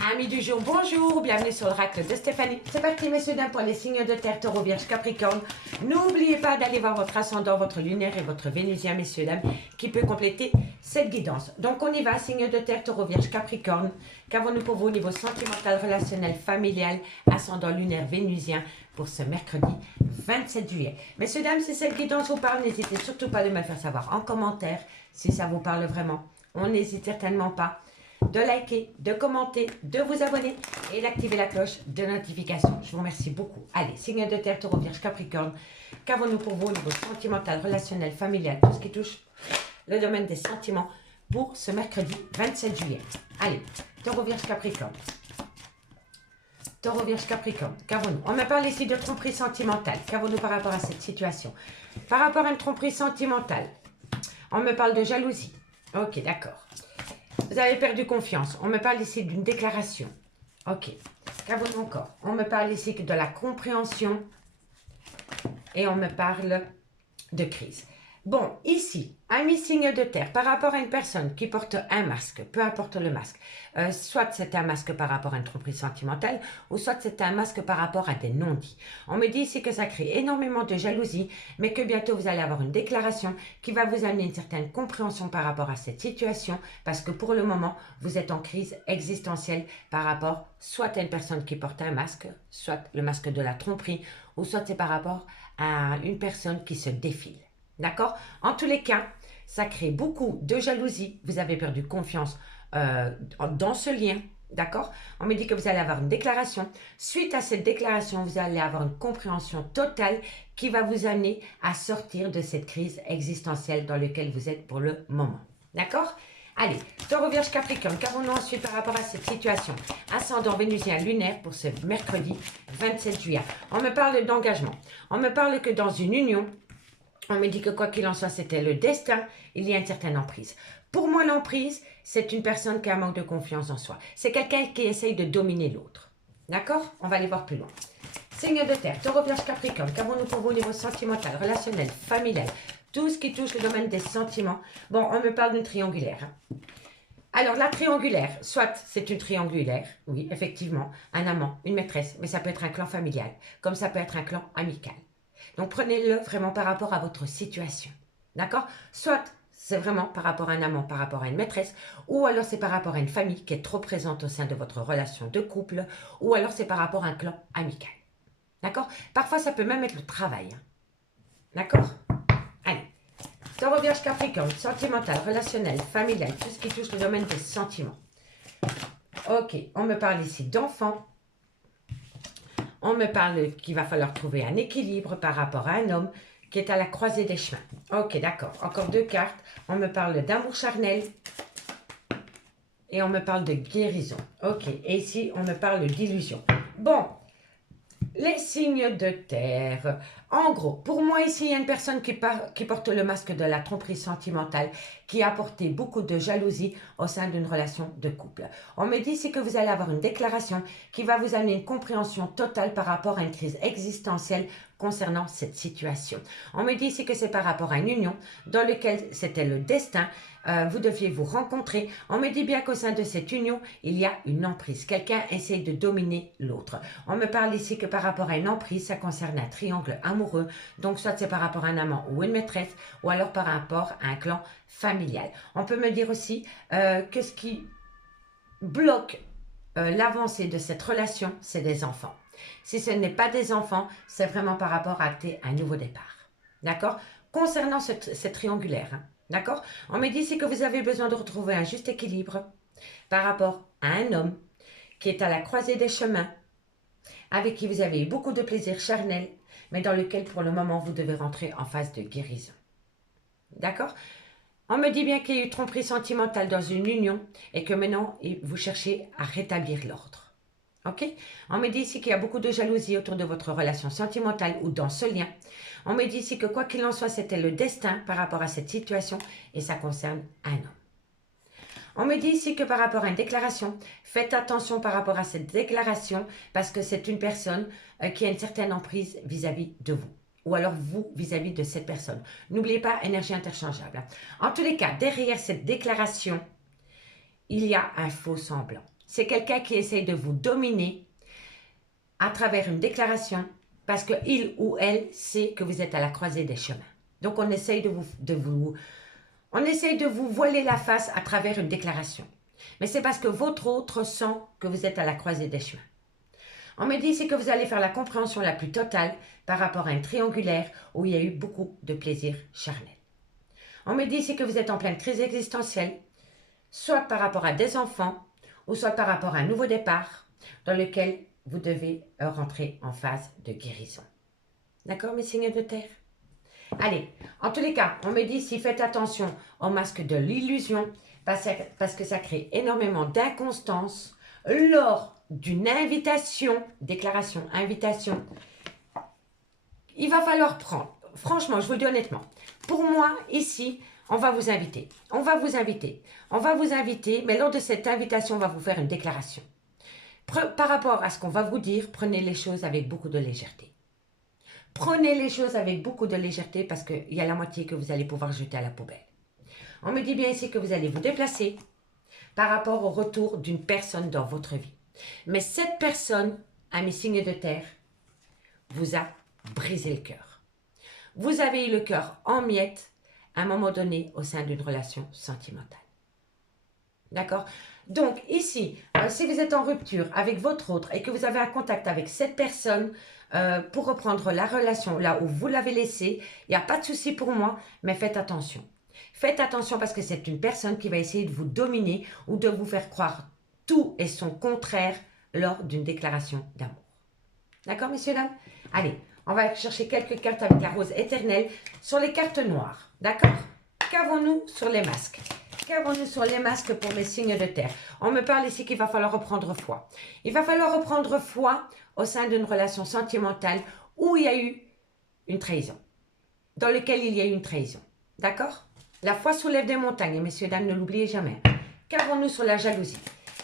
Amis du jour, bonjour, bienvenue sur l'oracle de Stéphanie. C'est parti messieurs dames pour les signes de terre, taureau, vierge, capricorne. N'oubliez pas d'aller voir votre ascendant, votre lunaire et votre vénusien messieurs dames qui peut compléter cette guidance. Donc on y va, signe de terre, taureau, vierge, capricorne. Qu'avons-nous pour vous au niveau sentimental, relationnel, familial, ascendant, lunaire, vénusien pour ce mercredi 27 juillet. Messieurs dames, si cette guidance vous parle, n'hésitez surtout pas de me le faire savoir en commentaire si ça vous parle vraiment. On n'hésite certainement pas de liker, de commenter, de vous abonner et d'activer la cloche de notification. Je vous remercie beaucoup. Allez, signe de terre, taureau, vierge, capricorne. Qu'avons-nous pour vous au niveau sentimental, relationnel, familial, tout ce qui touche le domaine des sentiments pour ce mercredi 27 juillet. Allez, taureau, vierge, capricorne. Taureau, vierge, capricorne. Qu'avons-nous? On me parle ici de tromperie sentimentale. Qu'avons-nous par rapport à cette situation? Par rapport à une tromperie sentimentale, on me parle de jalousie. Ok, d'accord. Vous avez perdu confiance. On me parle ici d'une déclaration. Ok. Qu'avons-nous encore? On me parle ici de la compréhension. Et on me parle de crise. Bon, ici, ami signe de terre, par rapport à une personne qui porte un masque, peu importe le masque, soit c'est un masque par rapport à une tromperie sentimentale, ou soit c'est un masque par rapport à des non-dits. On me dit ici que ça crée énormément de jalousie, mais que bientôt vous allez avoir une déclaration qui va vous amener une certaine compréhension par rapport à cette situation, parce que pour le moment, vous êtes en crise existentielle par rapport soit à une personne qui porte un masque, soit le masque de la tromperie, ou soit c'est par rapport à une personne qui se défile. D'accord? En tous les cas, ça crée beaucoup de jalousie. Vous avez perdu confiance dans ce lien. D'accord? On me dit que vous allez avoir une déclaration. Suite à cette déclaration, vous allez avoir une compréhension totale qui va vous amener à sortir de cette crise existentielle dans laquelle vous êtes pour le moment. D'accord? Allez, taureau, vierge, capricorne, qu'avons-nous ensuite par rapport à cette situation? Ascendant vénusien lunaire pour ce mercredi 27 juillet. On me parle d'engagement. On me parle que dans une union, on me dit que quoi qu'il en soit, c'était le destin. Il y a une certaine emprise. Pour moi, l'emprise, c'est une personne qui a un manque de confiance en soi. C'est quelqu'un qui essaye de dominer l'autre. D'accord? On va aller voir plus loin. Signe de terre, taureau, vierge, capricorne. Qu'avons-nous pour vous au niveau sentimental, relationnel, familial, tout ce qui touche le domaine des sentiments? Bon, on me parle d'une triangulaire. Alors, la triangulaire, soit c'est une triangulaire, oui, effectivement, un amant, une maîtresse, mais ça peut être un clan familial, comme ça peut être un clan amical. Donc, prenez-le vraiment par rapport à votre situation. D'accord? Soit c'est vraiment par rapport à un amant, par rapport à une maîtresse, ou alors c'est par rapport à une famille qui est trop présente au sein de votre relation de couple, ou alors c'est par rapport à un clan amical. D'accord? Parfois, ça peut même être le travail. D'accord? Allez. Taureau, vierge, capricorne, sentimental, relationnel, familial, tout ce qui touche le domaine des sentiments. Ok, on me parle ici d'enfants. On me parle qu'il va falloir trouver un équilibre par rapport à un homme qui est à la croisée des chemins. Ok, d'accord. Encore deux cartes. On me parle d'amour charnel. Et on me parle de guérison. Ok. Et ici, on me parle d'illusion. Bon. Les signes de terre. En gros, pour moi ici, il y a une personne qui porte le masque de la tromperie sentimentale, qui a apporté beaucoup de jalousie au sein d'une relation de couple. On me dit ici que vous allez avoir une déclaration qui va vous amener une compréhension totale par rapport à une crise existentielle concernant cette situation. On me dit ici que c'est par rapport à une union dans laquelle c'était le destin. Vous deviez vous rencontrer. On me dit bien qu'au sein de cette union, il y a une emprise. Quelqu'un essaye de dominer l'autre. On me parle ici que par rapport à une emprise, ça concerne un triangle amoureux. Donc, soit c'est par rapport à un amant ou une maîtresse, ou alors par rapport à un clan familial. On peut me dire aussi que ce qui bloque l'avancée de cette relation, c'est des enfants. Si ce n'est pas des enfants, c'est vraiment par rapport à acter un nouveau départ. D'accord? Concernant cette triangulaire, hein, d'accord? On me dit ici que vous avez besoin de retrouver un juste équilibre par rapport à un homme qui est à la croisée des chemins, avec qui vous avez eu beaucoup de plaisir charnel, mais dans lequel pour le moment vous devez rentrer en phase de guérison. D'accord? On me dit bien qu'il y a eu tromperie sentimentale dans une union et que maintenant vous cherchez à rétablir l'ordre. Ok? On me dit ici qu'il y a beaucoup de jalousie autour de votre relation sentimentale ou dans ce lien. On me dit ici que quoi qu'il en soit, c'était le destin par rapport à cette situation et ça concerne un homme. On me dit ici que par rapport à une déclaration, faites attention par rapport à cette déclaration parce que c'est une personne qui a une certaine emprise vis-à-vis de vous. Ou alors vous vis-à-vis de cette personne. N'oubliez pas, énergie interchangeable. En tous les cas, derrière cette déclaration, il y a un faux semblant. c'est quelqu'un qui essaye de vous dominer à travers une déclaration parce qu'il ou elle sait que vous êtes à la croisée des chemins. Donc, on essaye on essaye de vous voiler la face à travers une déclaration. Mais c'est parce que votre autre sent que vous êtes à la croisée des chemins. On me dit ici que vous allez faire la compréhension la plus totale par rapport à un triangulaire où il y a eu beaucoup de plaisir charnel. On me dit ici que vous êtes en pleine crise existentielle, soit par rapport à des enfants, ou soit par rapport à un nouveau départ dans lequel vous devez rentrer en phase de guérison. D'accord, mes signes de terre? Allez, en tous les cas, on me dit ici, faites attention au masque de l'illusion, parce que ça crée énormément d'inconstance lors d'une invitation, déclaration, invitation. Il va falloir prendre, franchement, je vous le dis honnêtement, pour moi, ici, on va vous inviter. On va vous inviter. On va vous inviter, mais lors de cette invitation, on va vous faire une déclaration. Par rapport à ce qu'on va vous dire, prenez les choses avec beaucoup de légèreté. Prenez les choses avec beaucoup de légèreté parce qu'il y a la moitié que vous allez pouvoir jeter à la poubelle. On me dit bien ici que vous allez vous déplacer par rapport au retour d'une personne dans votre vie. Mais cette personne, à mes signes de terre, vous a brisé le cœur. Vous avez eu le cœur en miettes à un moment donné au sein d'une relation sentimentale. D'accord? Donc ici, si vous êtes en rupture avec votre autre et que vous avez un contact avec cette personne pour reprendre la relation là où vous l'avez laissée, il n'y a pas de souci pour moi, mais faites attention. Faites attention parce que c'est une personne qui va essayer de vous dominer ou de vous faire croire tout et son contraire lors d'une déclaration d'amour. D'accord, messieurs, dames? Allez, on va chercher quelques cartes avec la rose éternelle sur les cartes noires. D'accord? Qu'avons-nous sur les masques? Qu'avons-nous sur les masques pour mes signes de terre? On me parle ici qu'il va falloir reprendre foi. Il va falloir reprendre foi au sein d'une relation sentimentale où il y a eu une trahison. Dans lequel il y a eu une trahison. D'accord? La foi soulève des montagnes, et messieurs, dames, ne l'oubliez jamais. Qu'avons-nous sur la jalousie?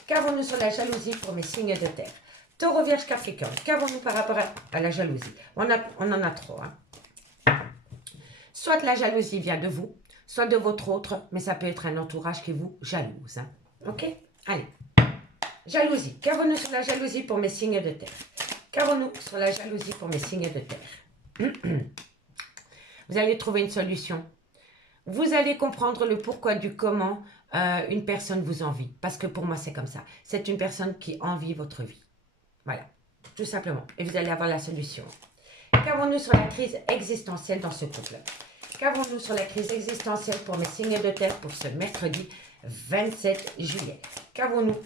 Qu'avons-nous sur la jalousie pour mes signes de terre? Taureau, Vierge, Capricorne. Qu'avons-nous par rapport à la jalousie? On en a trop. Hein? Soit la jalousie vient de vous, soit de votre autre, mais ça peut être un entourage qui vous jalouse. Hein? Ok? Allez. Jalousie. Qu'avons-nous sur la jalousie pour mes signes de terre? Qu'avons-nous sur la jalousie pour mes signes de terre? Vous allez trouver une solution. Vous allez comprendre le pourquoi du comment une personne vous envie. Parce que pour moi, c'est comme ça. C'est une personne qui envie votre vie. Voilà, tout simplement. Et vous allez avoir la solution. Qu'avons-nous sur la crise existentielle dans ce couple? Qu'avons-nous sur la crise existentielle pour mes signes de terre pour ce mercredi 27 juillet? Qu'avons-nous?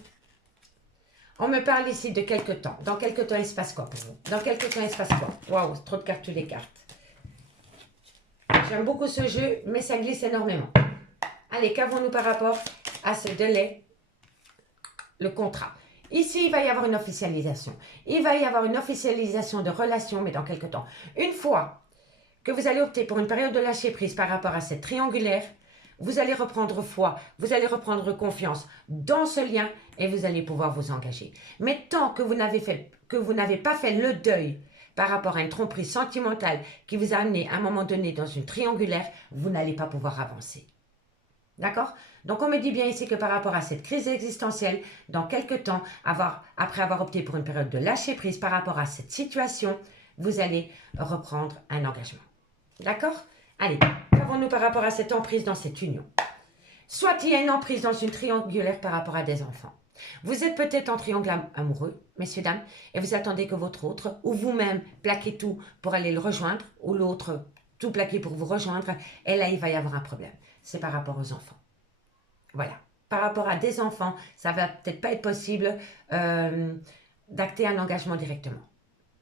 On me parle ici de quelque temps. Dans quelque temps, il se passe quoi pour vous? Dans quelque temps, il se passe quoi? Waouh, trop de cartes, toutes les cartes. J'aime beaucoup ce jeu, mais ça glisse énormément. Allez, qu'avons-nous par rapport à ce délai? Le contrat. Ici, il va y avoir une officialisation. Il va y avoir une officialisation de relation, mais dans quelque temps. Une fois que vous allez opter pour une période de lâcher prise par rapport à cette triangulaire, vous allez reprendre foi, vous allez reprendre confiance dans ce lien et vous allez pouvoir vous engager. Mais tant que vous n'avez pas fait le deuil par rapport à une tromperie sentimentale qui vous a amené à un moment donné dans une triangulaire, vous n'allez pas pouvoir avancer. D'accord? Donc, on me dit bien ici que par rapport à cette crise existentielle, dans quelques temps, après avoir opté pour une période de lâcher prise par rapport à cette situation, vous allez reprendre un engagement. D'accord? Allez, qu'avons-nous par rapport à cette emprise dans cette union? Soit il y a une emprise dans une triangulaire par rapport à des enfants. Vous êtes peut-être en triangle amoureux, messieurs, dames, et vous attendez que votre autre, ou vous-même, plaquez tout pour aller le rejoindre, ou l'autre, tout plaqué pour vous rejoindre, et là, il va y avoir un problème. C'est par rapport aux enfants. Voilà. Par rapport à des enfants, ça va peut-être pas être possible d'acter un engagement directement.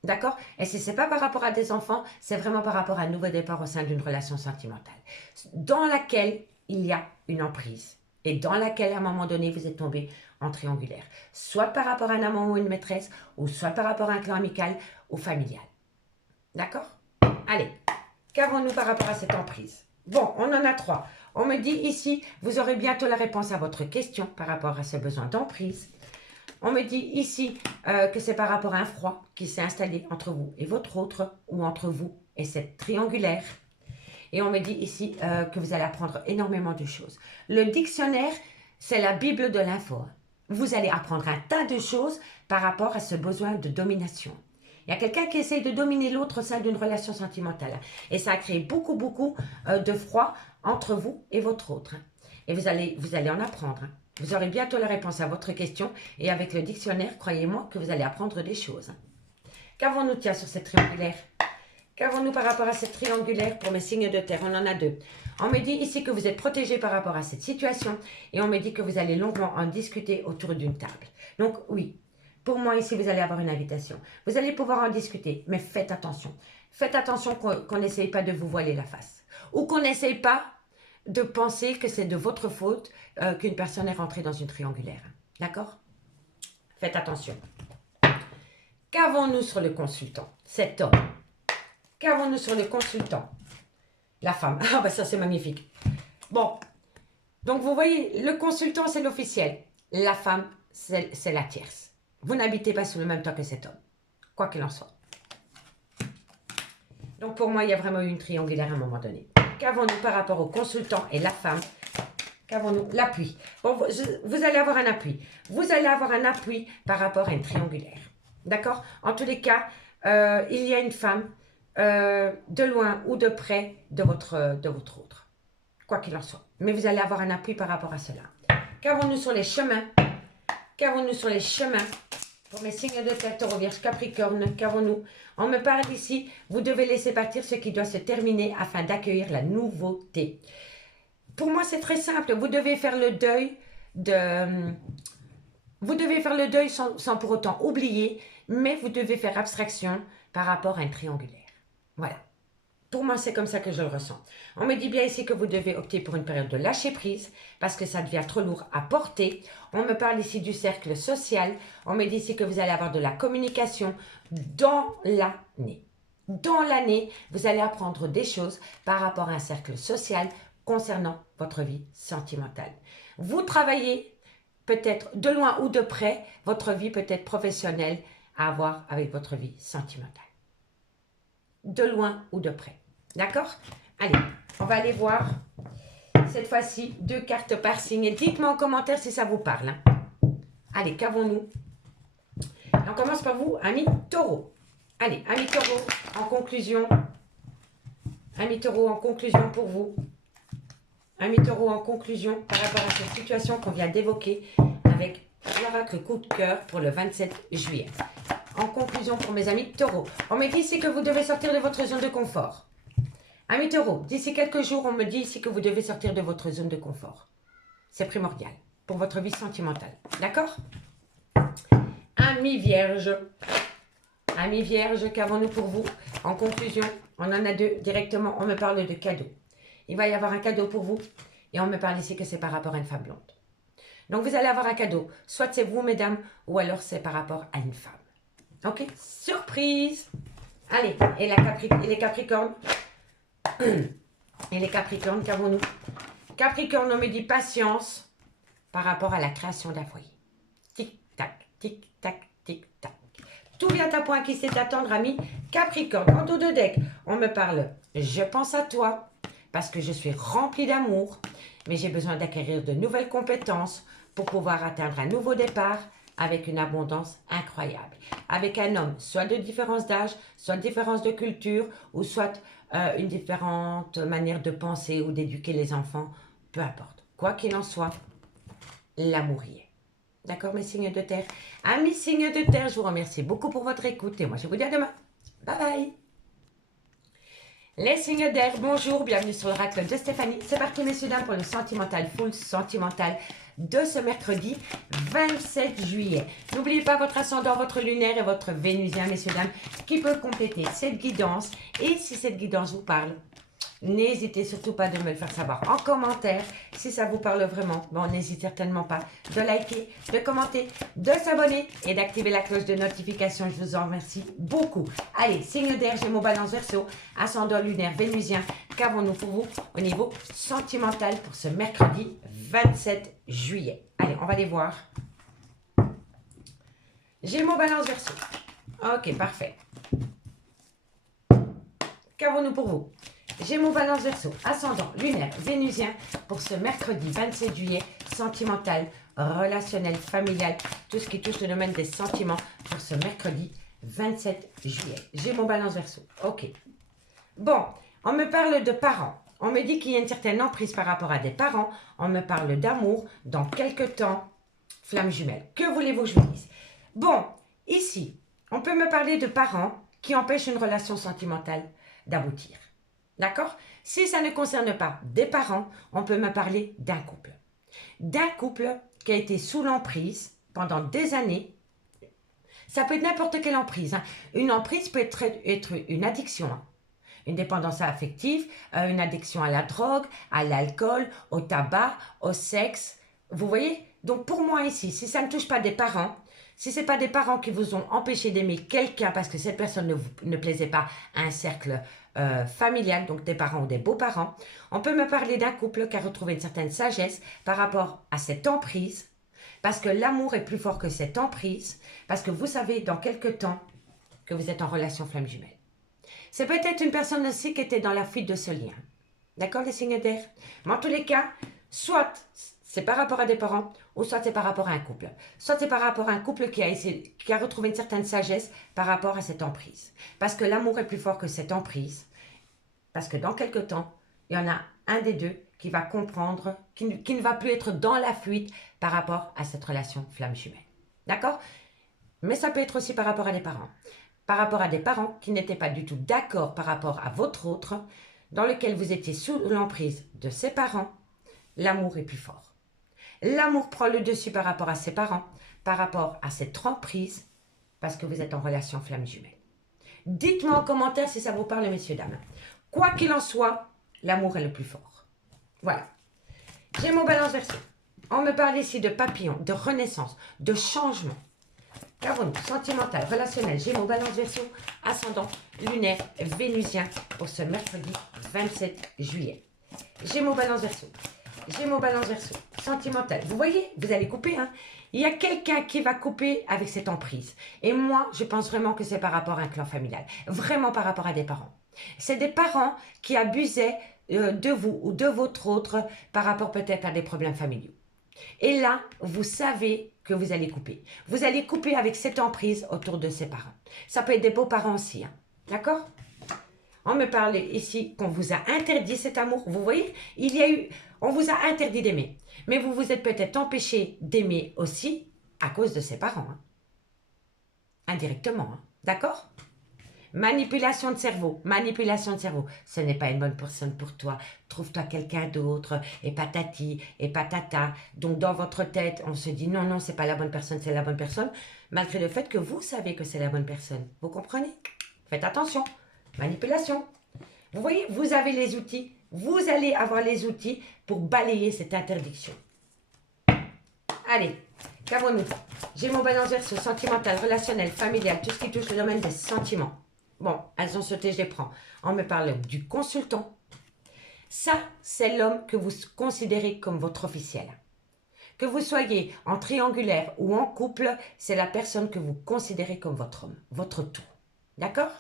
D'accord? Et si ce n'est pas par rapport à des enfants, c'est vraiment par rapport à un nouveau départ au sein d'une relation sentimentale, dans laquelle il y a une emprise, et dans laquelle, à un moment donné, vous êtes tombé en triangulaire. Soit par rapport à un amant ou une maîtresse, ou soit par rapport à un clan amical ou familial. D'accord? Allez, qu'avons-nous par rapport à cette emprise? Bon, on en a trois. On me dit ici, vous aurez bientôt la réponse à votre question par rapport à ce besoin d'emprise. On me dit ici que c'est par rapport à un froid qui s'est installé entre vous et votre autre, ou entre vous et cette triangulaire. Et on me dit ici que vous allez apprendre énormément de choses. Le dictionnaire, c'est la Bible de l'info. vous allez apprendre un tas de choses par rapport à ce besoin de domination. Il y a quelqu'un qui essaye de dominer l'autre au sein d'une relation sentimentale. Et ça a créé beaucoup de froid entre vous et votre autre. Et vous allez en apprendre. Vous aurez bientôt la réponse à votre question. Et avec le dictionnaire, croyez-moi que vous allez apprendre des choses. Qu'avons-nous, tiens, sur cette triangulaire? Qu'avons-nous par rapport à cette triangulaire pour mes signes de terre? On en a deux. On me dit ici que vous êtes protégé par rapport à cette situation. Et on me dit que vous allez longuement en discuter autour d'une table. Donc oui, pour moi ici, vous allez avoir une invitation. Vous allez pouvoir en discuter, mais faites attention. Faites attention qu'on n'essaye pas de vous voiler la face. Ou qu'on n'essaye pas de penser que c'est de votre faute qu'une personne est rentrée dans une triangulaire. D'accord? Faites attention. Qu'avons-nous sur le consultant? Cet homme. Qu'avons-nous sur le consultant? La femme. Ah ben ça c'est magnifique. Bon. Donc vous voyez, le consultant c'est l'officiel. La femme c'est la tierce. Vous n'habitez pas sous le même toit que cet homme. Quoi qu'il en soit. Donc pour moi il y a vraiment eu une triangulaire à un moment donné. Qu'avons-nous par rapport au consultant et la femme? Qu'avons-nous? L'appui. Bon, vous allez avoir un appui. Vous allez avoir un appui par rapport à une triangulaire. D'accord? En tous les cas, il y a une femme de loin ou de près de votre autre. Quoi qu'il en soit. Mais vous allez avoir un appui par rapport à cela. Qu'avons-nous sur les chemins? Qu'avons-nous sur les chemins? Pour mes signes de terre, Taureau, Vierge, Capricorne, qu'avons-nous? On me parle ici, vous devez laisser partir ce qui doit se terminer afin d'accueillir la nouveauté. Pour moi, c'est très simple. Vous devez faire le deuil Vous devez faire le deuil sans pour autant oublier, mais vous devez faire abstraction par rapport à un triangulaire. Voilà. Pour moi, c'est comme ça que je le ressens. On me dit bien ici que vous devez opter pour une période de lâcher prise parce que ça devient trop lourd à porter. On me parle ici du cercle social. On me dit ici que vous allez avoir de la communication dans l'année. Dans l'année, vous allez apprendre des choses par rapport à un cercle social concernant votre vie sentimentale. Vous travaillez peut-être de loin ou de près votre vie peut-être professionnelle à avoir avec votre vie sentimentale. De loin ou de près. D'accord? Allez, on va aller voir cette fois-ci 2 cartes par signe. Et dites-moi en commentaire si ça vous parle. Hein. Allez, qu'avons-nous? On commence par vous, ami Taureau. Allez, ami Taureau, en conclusion. Ami Taureau, en conclusion pour vous. Ami Taureau, en conclusion par rapport à cette situation qu'on vient d'évoquer avec l'oracle coup de cœur pour le 27 juillet. En conclusion pour mes amis Taureau, on me dit ici que vous devez sortir de votre zone de confort. Amis Taureau, d'ici quelques jours, on me dit ici que vous devez sortir de votre zone de confort. C'est primordial pour votre vie sentimentale. D'accord? Amis Vierge. Amis Vierge, qu'avons-nous pour vous? En conclusion, on en a 2 directement. On me parle de cadeaux. Il va y avoir un cadeau pour vous. Et on me parle ici que c'est par rapport à une femme blonde. Donc vous allez avoir un cadeau. Soit c'est vous, mesdames, ou alors c'est par rapport à une femme. Ok? Surprise! Allez, et les Capricornes? Et les Capricornes, qu'avons-nous? Capricorne, on me dit patience par rapport à la création d'un foyer. Tic-tac, tic-tac, tic-tac. Tout vient à point qui sait attendre, ami Capricorne. En dos de deck, on me parle je pense à toi parce que je suis remplie d'amour, mais j'ai besoin d'acquérir de nouvelles compétences pour pouvoir atteindre un nouveau départ avec une abondance incroyable. Avec un homme, soit de différence d'âge, soit de différence de culture, ou soit une différente manière de penser ou d'éduquer les enfants, peu importe. Quoi qu'il en soit, l'amour y est. D'accord, mes signes de terre? Amis signes de terre, je vous remercie beaucoup pour votre écoute et moi je vous dis à demain. Bye bye. Les signes d'air, bonjour, bienvenue sur l'oracle de Stéphanie. C'est parti, messieurs, dames, pour le sentimental, full sentimental de ce mercredi 27 juillet. N'oubliez pas votre ascendant, votre lunaire et votre vénusien, messieurs, dames, qui peut compléter cette guidance. Et si cette guidance vous parle, n'hésitez surtout pas de me le faire savoir en commentaire. Si ça vous parle vraiment, bon, n'hésitez certainement pas de liker, de commenter, de s'abonner et d'activer la cloche de notification. Je vous en remercie beaucoup. Allez, signe d'air, Gémeaux, Balance, Verseau, ascendant lunaire, vénusien. Qu'avons-nous pour vous au niveau sentimental pour ce mercredi 27 juillet? Allez, on va les voir. Gémeaux, Balance, Verseau. Ok, parfait. Qu'avons-nous pour vous? Gémeaux, Balance, Verseau, ascendant, lunaire, vénusien pour ce mercredi 27 juillet, sentimental relationnel, familial, tout ce qui touche le domaine des sentiments pour ce mercredi 27 juillet. Gémeaux, Balance, Verseau. Ok. Bon, on me parle de parents. On me dit qu'il y a une certaine emprise par rapport à des parents. On me parle d'amour. Dans quelques temps, flamme jumelle. Que voulez-vous que je vous dise? Bon, ici, on peut me parler de parents qui empêchent une relation sentimentale d'aboutir. D'accord? Si ça ne concerne pas des parents, on peut me parler d'un couple. D'un couple qui a été sous l'emprise pendant des années. Ça peut être n'importe quelle emprise. Hein. Une emprise peut être une addiction. Hein. Une dépendance affective, une addiction à la drogue, à l'alcool, au tabac, au sexe. Vous voyez? Donc pour moi ici, si ça ne touche pas des parents, si ce n'est pas des parents qui vous ont empêché d'aimer quelqu'un parce que cette personne ne plaisait pas à un cercle familial, donc des parents ou des beaux-parents, on peut me parler d'un couple qui a retrouvé une certaine sagesse par rapport à cette emprise, parce que l'amour est plus fort que cette emprise, parce que vous savez dans quelques temps que vous êtes en relation flamme jumelle. C'est peut-être une personne aussi qui était dans la fuite de ce lien. D'accord, les signes d'air? Mais en tous les cas, soit c'est par rapport à des parents, ou soit c'est par rapport à un couple. Soit c'est par rapport à un couple qui a retrouvé une certaine sagesse par rapport à cette emprise. Parce que l'amour est plus fort que cette emprise. Parce que dans quelques temps, il y en a un des deux qui va comprendre, qui ne va plus être dans la fuite par rapport à cette relation flamme jumelle. D'accord? Mais ça peut être aussi par rapport à des parents. Par rapport à des parents qui n'étaient pas du tout d'accord par rapport à votre autre, dans lequel vous étiez sous l'emprise de ses parents, l'amour est plus fort. L'amour prend le dessus par rapport à ses parents, par rapport à cette emprise, parce que vous êtes en relation flamme jumelle. Dites-moi en commentaire si ça vous parle, messieurs, dames. Quoi qu'il en soit, l'amour est le plus fort. Voilà. Gémeaux, Balance, Verseau. On me parle ici de papillon, de renaissance, de changement. Caroline, sentimental, relationnel, Gémeaux, Balance, Verseau, ascendant, lunaire, vénusien pour ce mercredi 27 juillet. Gémeaux, Balance, Verseau. Gémeaux, Balance, Verseau, sentimental. Vous voyez, vous allez couper. Hein. Il y a quelqu'un qui va couper avec cette emprise. Et moi, je pense vraiment que c'est par rapport à un clan familial. Vraiment par rapport à des parents. C'est des parents qui abusaient de vous ou de votre autre par rapport peut-être à des problèmes familiaux. Et là, vous savez que vous allez couper. Vous allez couper avec cette emprise autour de ses parents. Ça peut être des beaux-parents aussi. Hein. D'accord? On me parle ici qu'on vous a interdit cet amour. Vous voyez, on vous a interdit d'aimer. Mais vous vous êtes peut-être empêché d'aimer aussi à cause de ses parents. Hein. Indirectement. Hein. D'accord? Manipulation de cerveau, manipulation de cerveau. Ce n'est pas une bonne personne pour toi. Trouve-toi quelqu'un d'autre. Et patati, et patata. Donc dans votre tête, on se dit non, non, c'est pas la bonne personne, c'est la bonne personne. Malgré le fait que vous savez que c'est la bonne personne. Vous comprenez? Faites attention. Manipulation. Vous voyez, vous avez les outils. Vous allez avoir les outils pour balayer cette interdiction. Allez, qu'avons-nous? Gémeaux, Balance, Verseau, sentimental, relationnel, familial, tout ce qui touche le domaine des sentiments. Bon, elles ont sauté, je les prends. On me parle du consultant. Ça, c'est l'homme que vous considérez comme votre officiel. Que vous soyez en triangulaire ou en couple, c'est la personne que vous considérez comme votre homme, votre tout. D'accord?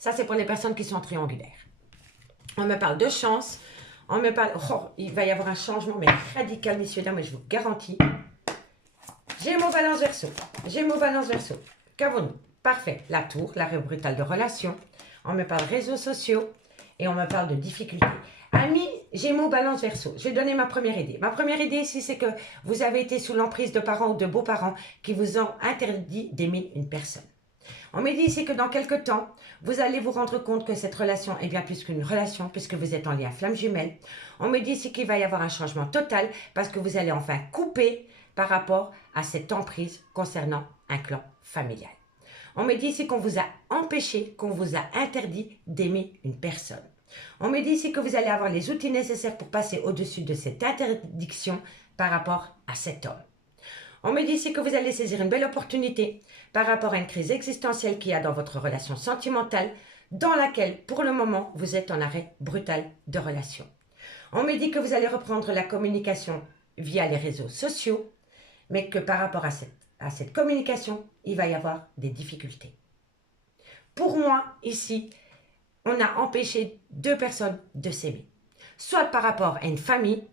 Ça, c'est pour les personnes qui sont en triangulaire. On me parle de chance. On me parle... Oh, il va y avoir un changement, mais radical, messieurs, dames, mais je vous garantis. Gémeaux, Balance, Verseau. Gémeaux, Balance, Verseau. Qu'avons-nous? Parfait. La tour, l'arrêt brutal de relation. On me parle réseaux sociaux et on me parle de difficultés. Amis, Gémeaux, Balance, Verseau. Je vais donner ma première idée. Ma première idée ici, c'est que vous avez été sous l'emprise de parents ou de beaux-parents qui vous ont interdit d'aimer une personne. On me dit ici que dans quelques temps, vous allez vous rendre compte que cette relation est bien plus qu'une relation puisque vous êtes en lien flamme jumelle. On me dit ici qu'il va y avoir un changement total parce que vous allez enfin couper par rapport à cette emprise concernant un clan familial. On me dit ici qu'on vous a empêché, qu'on vous a interdit d'aimer une personne. On me dit ici que vous allez avoir les outils nécessaires pour passer au-dessus de cette interdiction par rapport à cet homme. On me dit ici que vous allez saisir une belle opportunité par rapport à une crise existentielle qu'il y a dans votre relation sentimentale, dans laquelle, pour le moment, vous êtes en arrêt brutal de relation. On me dit que vous allez reprendre la communication via les réseaux sociaux, mais que par rapport à cette communication, il va y avoir des difficultés. Pour moi, ici, on a empêché deux personnes de s'aimer. Soit par rapport à une famille,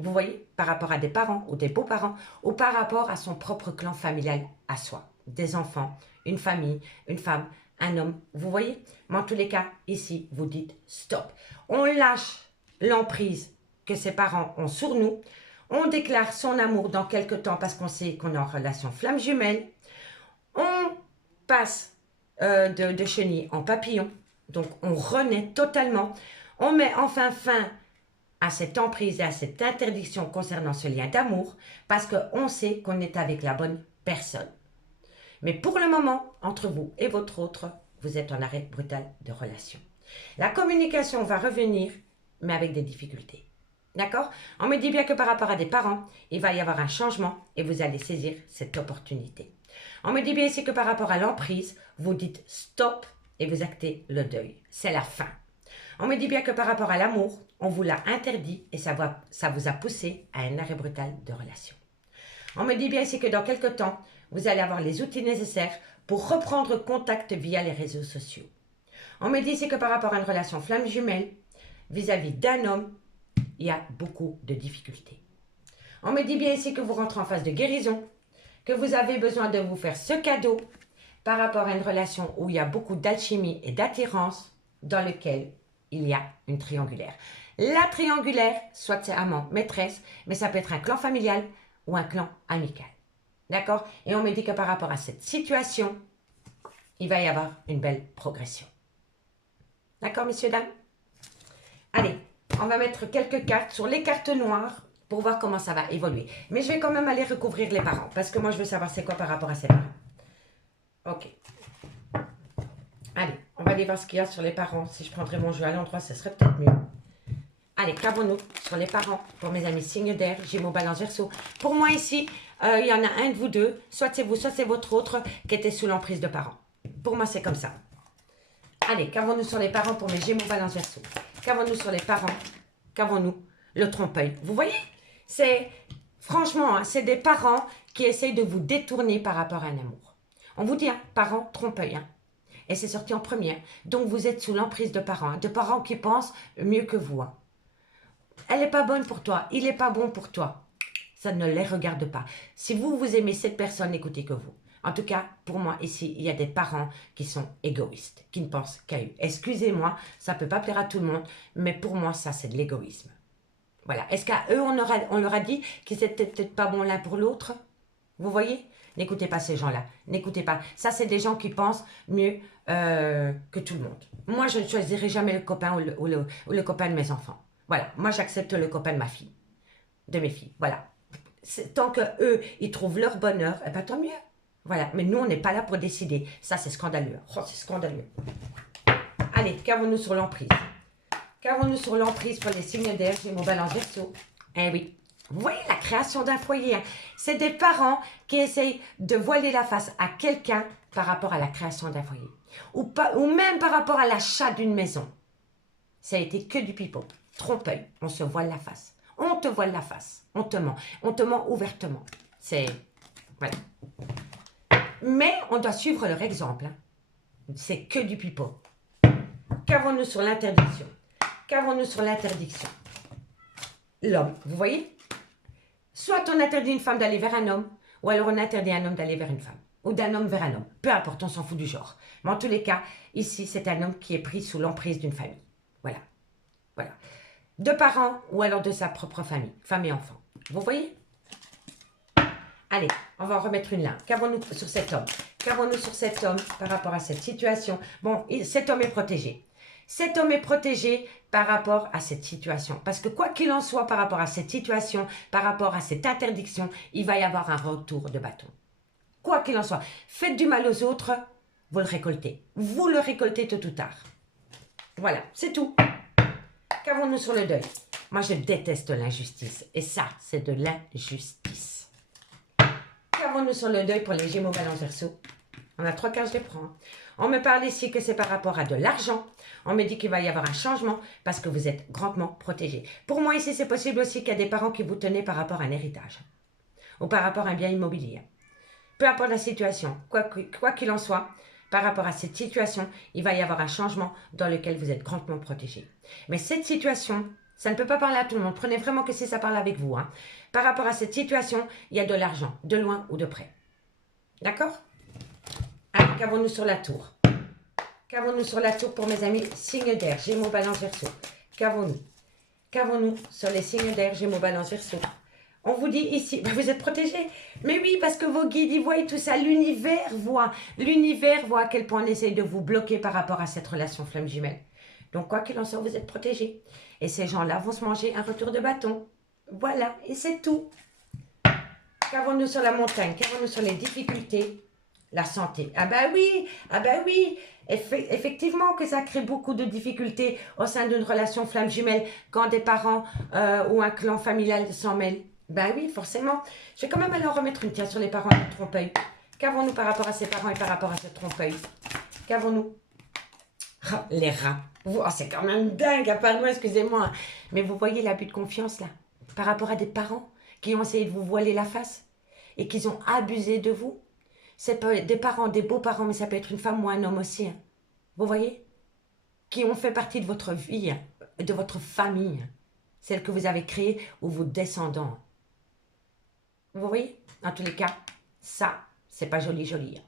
Vous voyez, par rapport à des parents ou des beaux-parents, ou par rapport à son propre clan familial à soi. Des enfants, une famille, une femme, un homme, vous voyez. Mais en tous les cas, ici, vous dites stop. On lâche l'emprise que ses parents ont sur nous. On déclare son amour dans quelque temps parce qu'on sait qu'on est en relation flamme jumelle. On passe de chenille en papillon. Donc, on renaît totalement. On met enfin fin à cette emprise et à cette interdiction concernant ce lien d'amour parce qu'on sait qu'on est avec la bonne personne. Mais pour le moment, entre vous et votre autre, vous êtes en arrêt brutal de relation. La communication va revenir, mais avec des difficultés. D'accord? On me dit bien que par rapport à des parents, il va y avoir un changement et vous allez saisir cette opportunité. On me dit bien ici que par rapport à l'emprise, vous dites stop et vous actez le deuil. C'est la fin. On me dit bien que par rapport à l'amour, on vous l'a interdit et ça vous a poussé à un arrêt brutal de relation. On me dit bien ici que dans quelques temps, vous allez avoir les outils nécessaires pour reprendre contact via les réseaux sociaux. On me dit ici que par rapport à une relation flamme jumelle, vis-à-vis d'un homme, il y a beaucoup de difficultés. On me dit bien ici que vous rentrez en phase de guérison, que vous avez besoin de vous faire ce cadeau par rapport à une relation où il y a beaucoup d'alchimie et d'attirance dans lequel il y a une triangulaire. La triangulaire, soit c'est amant, maîtresse, mais ça peut être un clan familial ou un clan amical. D'accord? Et on me dit que par rapport à cette situation, il va y avoir une belle progression. D'accord, messieurs, dames? Allez, on va mettre quelques cartes sur les cartes noires pour voir comment ça va évoluer. Mais je vais quand même aller recouvrir les parents, parce que moi, je veux savoir c'est quoi par rapport à ces parents. Ok. Allez, on va aller voir ce qu'il y a sur les parents. Si je prendrais mon jeu à l'endroit, ce serait peut-être mieux. Allez, qu'avons-nous sur les parents pour mes amis signes d'air, Gémeaux, Balance, Verseau. Pour moi ici, il y en a un de vous deux, soit c'est vous, soit c'est votre autre qui était sous l'emprise de parents. Pour moi, c'est comme ça. Allez, qu'avons-nous sur les parents pour mes Gémeaux, Balance, Verseau. Qu'avons-nous sur les parents? Qu'avons-nous? Le trompe-l'œil. Vous voyez? C'est, franchement, hein, c'est des parents qui essayent de vous détourner par rapport à un amour. On vous dit, hein, parents, trompe-l'œil. Hein. Et c'est sorti en première. Donc, vous êtes sous l'emprise de parents qui pensent mieux que vous. Hein. Elle n'est pas bonne pour toi, il n'est pas bon pour toi. Ça ne les regarde pas. Si vous, vous aimez cette personne, n'écoutez que vous. En tout cas, pour moi, ici, il y a des parents qui sont égoïstes, qui ne pensent qu'à eux. Excusez-moi, ça ne peut pas plaire à tout le monde, mais pour moi, ça, c'est de l'égoïsme. Voilà. Est-ce qu'à eux, on leur a dit qu'ils n'étaient peut-être pas bons l'un pour l'autre? Vous voyez? N'écoutez pas ces gens-là. N'écoutez pas. Ça, c'est des gens qui pensent mieux que tout le monde. Moi, je ne choisirai jamais le copain ou le copain de mes enfants. Voilà, moi j'accepte le copain de ma fille, de mes filles, voilà. Tant qu'eux, ils trouvent leur bonheur, eh ben tant mieux. Voilà, mais nous, on n'est pas là pour décider. Ça, c'est scandaleux. Oh, c'est scandaleux. Allez, qu'avons-nous sur l'emprise? Qu'avons-nous sur l'emprise pour les signes d'air, Gémeaux, Balance, Verseau? Eh oui, vous voyez la création d'un foyer. Hein. C'est des parents qui essayent de voiler la face à quelqu'un par rapport à la création d'un foyer. Ou même par rapport à l'achat d'une maison. Ça a été que du pipeau. Trompe-l'œil, on se voile la face. On te voile la face, on te ment ouvertement. C'est... Voilà. Mais on doit suivre leur exemple. Hein. C'est que du pipeau. Qu'avons-nous sur l'interdiction? Qu'avons-nous sur l'interdiction? L'homme, vous voyez? Soit on interdit une femme d'aller vers un homme, ou alors on interdit un homme d'aller vers une femme. Ou d'un homme vers un homme. Peu importe, on s'en fout du genre. Mais en tous les cas, ici, c'est un homme qui est pris sous l'emprise d'une famille. Voilà. Voilà. De parents ou alors de sa propre famille, femme et enfant. Vous voyez? Allez, on va en remettre une là. Qu'avons-nous sur cet homme? Qu'avons-nous sur cet homme par rapport à cette situation? Bon, cet homme est protégé. Cet homme est protégé par rapport à cette situation. Parce que quoi qu'il en soit par rapport à cette situation, par rapport à cette interdiction, il va y avoir un retour de bâton. Quoi qu'il en soit, faites du mal aux autres, vous le récoltez. Vous le récoltez tôt ou tard. Voilà, c'est tout. Qu'avons-nous sur le deuil? Moi, je déteste l'injustice. Et ça, c'est de l'injustice. Qu'avons-nous sur le deuil pour les Gémeaux, Balance, Verseau? On a 3 cartes, je les prends. Hein. On me parle ici que c'est par rapport à de l'argent. On me dit qu'il va y avoir un changement parce que vous êtes grandement protégés. Pour moi, ici, c'est possible aussi qu'il y a des parents qui vous tenaient par rapport à un héritage. Ou par rapport à un bien immobilier. Peu importe la situation, quoi qu'il en soit, par rapport à cette situation, il va y avoir un changement dans lequel vous êtes grandement protégé. Mais cette situation, Ça ne peut pas parler à tout le monde. Prenez vraiment que si ça parle avec vous. Hein. Par rapport à cette situation, il y a de l'argent, de loin ou de près. D'accord? Allez, qu'avons-nous sur la tour? Qu'avons-nous sur la tour pour mes amis? Signe d'air, Gémeaux, Balance, Verseau. Qu'avons-nous? Qu'avons-nous sur les signes d'air, Gémeaux, Balance, Verseau? On vous dit ici, bah vous êtes protégés. Mais oui, parce que vos guides, ils voient et tout ça. L'univers voit. L'univers voit à quel point on essaye de vous bloquer par rapport à cette relation flamme jumelle. Donc, quoi qu'il en soit, vous êtes protégés. Et ces gens-là vont se manger un retour de bâton. Voilà, et c'est tout. Qu'avons-nous sur la montagne? Qu'avons-nous sur les difficultés? La santé. Ah bah oui. Effectivement que ça crée beaucoup de difficultés au sein d'une relation flamme jumelle quand des parents ou un clan familial s'en mêlent. Ben oui, forcément. Je vais quand même aller en remettre une tiens sur les parents et le trompe-œil. Qu'avons-nous par rapport à ces parents et par rapport à ce trompe-œil? Qu'avons-nous? Oh, les rats. Oh, c'est quand même dingue, à part moi, excusez-moi. Mais vous voyez l'abus de confiance là, par rapport à des parents qui ont essayé de vous voiler la face et qui ont abusé de vous. C'est pas des parents, des beaux-parents, mais ça peut être une femme ou un homme aussi. Hein. Vous voyez? Qui ont fait partie de votre vie, de votre famille. Celle que vous avez créée ou vos descendants. Vous voyez? En tous les cas, ça, c'est pas joli.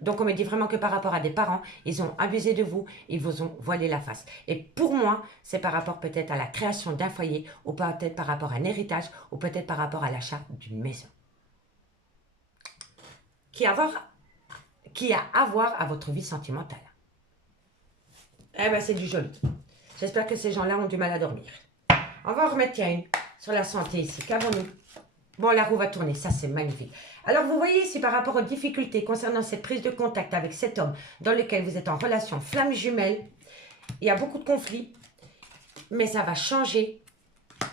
Donc, on me dit vraiment que par rapport à des parents, ils ont abusé de vous, ils vous ont voilé la face. Et pour moi, c'est par rapport peut-être à la création d'un foyer, ou peut-être par rapport à un héritage, ou peut-être par rapport à l'achat d'une maison. Qui a à voir à votre vie sentimentale. Eh ben, c'est du joli. J'espère que ces gens-là ont du mal à dormir. On va en remettre, tiens, une sur la santé ici. Qu'avons-nous? Bon, la roue va tourner, ça c'est magnifique. Alors, vous voyez ici, par rapport aux difficultés concernant cette prise de contact avec cet homme dans lequel vous êtes en relation flamme jumelle, il y a beaucoup de conflits, mais ça va changer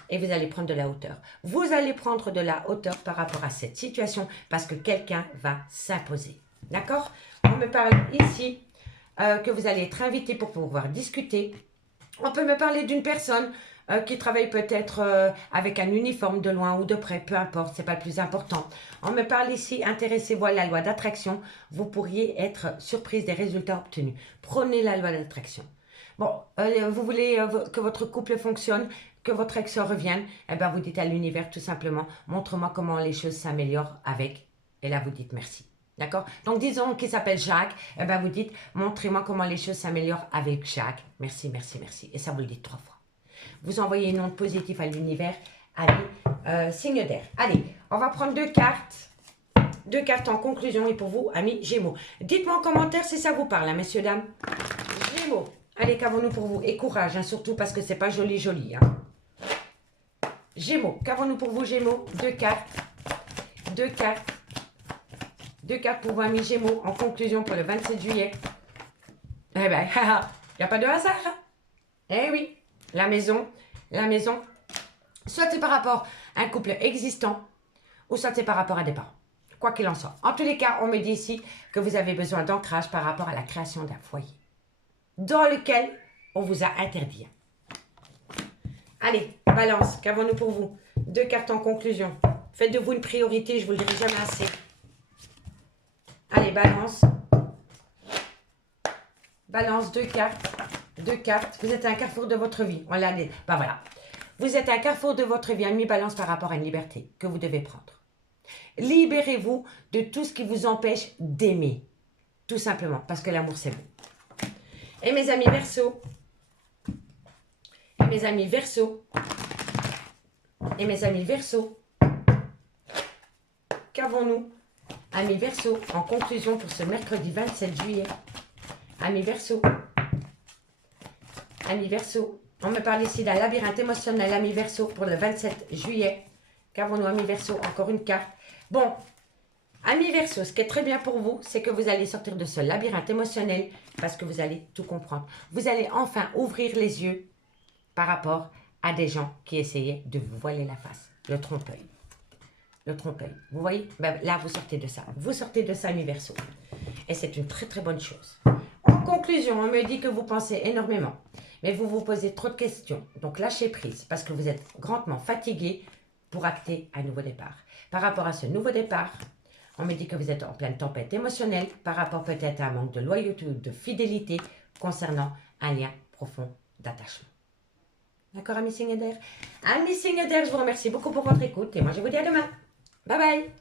et vous allez prendre de la hauteur. Vous allez prendre de la hauteur par rapport à cette situation parce que quelqu'un va s'imposer. D'accord? On me parle ici que vous allez être invité pour pouvoir discuter. On peut me parler d'une personne qui travaille peut-être avec un uniforme de loin ou de près, peu importe, c'est pas le plus important. On me parle ici, intéressez-vous à la loi d'attraction, vous pourriez être surprise des résultats obtenus. Prenez la loi d'attraction. Bon, vous voulez que votre couple fonctionne, que votre ex revienne, eh bien vous dites à l'univers tout simplement, montre-moi comment les choses s'améliorent avec, et là vous dites merci. D'accord? Donc, disons qu'il s'appelle Jacques, eh bien vous dites, montrez-moi comment les choses s'améliorent avec Jacques. Merci. Et ça, vous le dites 3 fois. Vous envoyez une onde positive à l'univers. Allez, signe d'air. Allez, on va prendre 2 cartes. 2 cartes en conclusion. Et pour vous, amis Gémeaux. Dites-moi en commentaire si ça vous parle, hein, messieurs, dames. Gémeaux. Allez, qu'avons-nous pour vous? Et courage, hein, surtout parce que c'est pas joli. Hein. Gémeaux. Qu'avons-nous pour vous, Gémeaux? 2 cartes. 2 cartes. 2 cartes pour vous, amis Gémeaux. En conclusion pour le 27 juillet. Eh ben, il n'y a pas de hasard. Hein. Eh oui. La maison, soit c'est par rapport à un couple existant, ou soit c'est par rapport à des parents. Quoi qu'il en soit. En tous les cas, on me dit ici que vous avez besoin d'ancrage par rapport à la création d'un foyer, dans lequel on vous a interdit. Allez, balance, qu'avons-nous pour vous? 2 cartes en conclusion. Faites de vous une priorité, je vous le dirai jamais assez. Allez, balance. Balance, 2 cartes. 2 cartes. Vous êtes à un carrefour de votre vie. On l'a dit. Ben voilà. Vous êtes à un carrefour de votre vie. Un mi-balance par rapport à une liberté que vous devez prendre. Libérez-vous de tout ce qui vous empêche d'aimer. Tout simplement. Parce que l'amour, c'est bon. Et mes amis Verseaux. Qu'avons-nous, amis Verseaux, en conclusion pour ce mercredi 27 juillet? Amis Verseaux. Amis Verseaux, on me parle ici d'un labyrinthe émotionnel, amis Verseaux, pour le 27 juillet. Qu'avons-nous, amis Verseaux? Encore une carte. Bon, amis Verseaux, ce qui est très bien pour vous, c'est que vous allez sortir de ce labyrinthe émotionnel parce que vous allez tout comprendre. Vous allez enfin ouvrir les yeux par rapport à des gens qui essayaient de vous voiler la face. Le trompe-œil. Vous voyez? Ben, là, vous sortez de ça. Vous sortez de ça, amis Verseaux. Et c'est une très très bonne chose. En conclusion, on me dit que vous pensez énormément. Mais vous vous posez trop de questions. Donc, lâchez prise parce que vous êtes grandement fatigué pour acter un nouveau départ. Par rapport à ce nouveau départ, on me dit que vous êtes en pleine tempête émotionnelle par rapport peut-être à un manque de loyauté ou de fidélité concernant un lien profond d'attachement. D'accord, amis signes d'air? Amis signes d'air, je vous remercie beaucoup pour votre écoute et moi je vous dis à demain. Bye bye.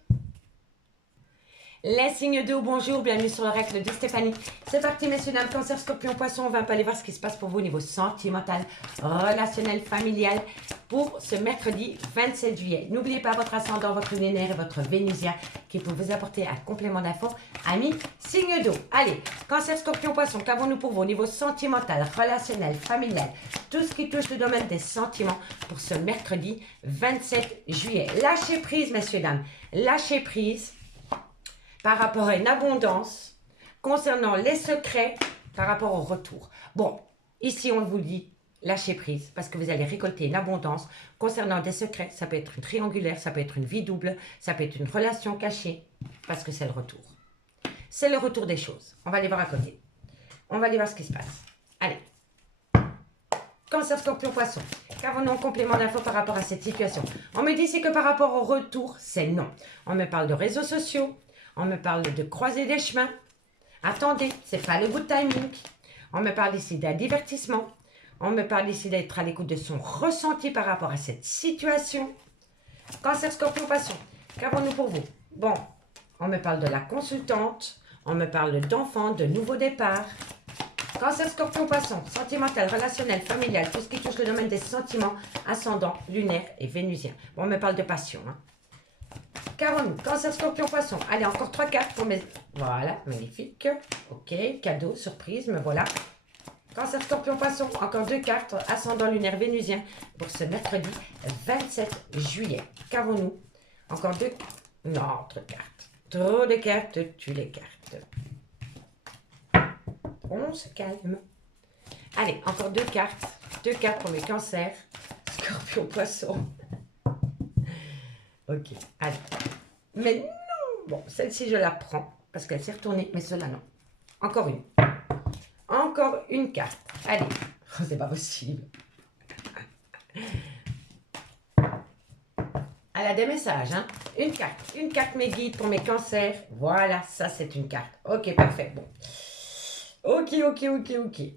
Les signes d'eau, bonjour, bienvenue sur l'oracle de Stéphanie. C'est parti, messieurs, dames, cancer, scorpion, poisson. On va un peu aller voir ce qui se passe pour vous au niveau sentimental, relationnel, familial pour ce mercredi 27 juillet. N'oubliez pas votre ascendant, votre lunaire et votre vénusien qui peut vous apporter un complément d'info. Amis, signe d'eau. Allez, cancer, scorpion, poisson, qu'avons-nous pour vous au niveau sentimental, relationnel, familial, tout ce qui touche le domaine des sentiments pour ce mercredi 27 juillet. Lâchez prise, messieurs, dames, lâchez prise par rapport à une abondance concernant les secrets par rapport au retour. Bon, ici on vous dit lâchez prise parce que vous allez récolter une abondance concernant des secrets. Ça peut être une triangulaire, ça peut être une vie double, ça peut être une relation cachée parce que c'est le retour. C'est le retour des choses. On va aller voir à côté. On va aller voir ce qui se passe. Allez. Cancer, scorpion, poisson. Qu'avons-nous en complément d'infos par rapport à cette situation? On me dit c'est que par rapport au retour, c'est non. On me parle de réseaux sociaux. On me parle de croiser des chemins. Attendez, c'est pas le good timing. On me parle ici d'un divertissement. On me parle ici d'être à l'écoute de son ressenti par rapport à cette situation. Cancer, scorpion, poisson. Qu'avons-nous pour vous? Bon, on me parle de la consultante. On me parle d'enfants, de nouveaux départs. Cancer, scorpion, poisson. Sentimental, relationnel, familial. Tout ce qui touche le domaine des sentiments. Ascendant, lunaire et vénusien. Bon, on me parle de passion, hein. Qu'avons-nous? Cancer, scorpion, poisson. Allez, encore 3 cartes pour mes... Voilà, magnifique. Ok, cadeau, surprise, me voilà. Cancer, scorpion, poisson. Encore 2 cartes, ascendant lunaire vénusien pour ce mercredi 27 juillet. Qu'avons-nous? Encore 2... Non, trop de cartes. Trop de cartes, tue les cartes. On se calme. Allez, encore 2 cartes. 2 cartes pour mes cancers. Scorpion, poisson. Ok, allez. Mais non! Bon, celle-ci, je la prends parce qu'elle s'est retournée, mais celle-là, non. Encore une. Encore une carte. Allez. Oh, c'est pas possible. Elle a des messages, hein. Une carte mes guides pour mes cancers. Voilà, ça, c'est une carte. Ok, parfait. Bon. Ok.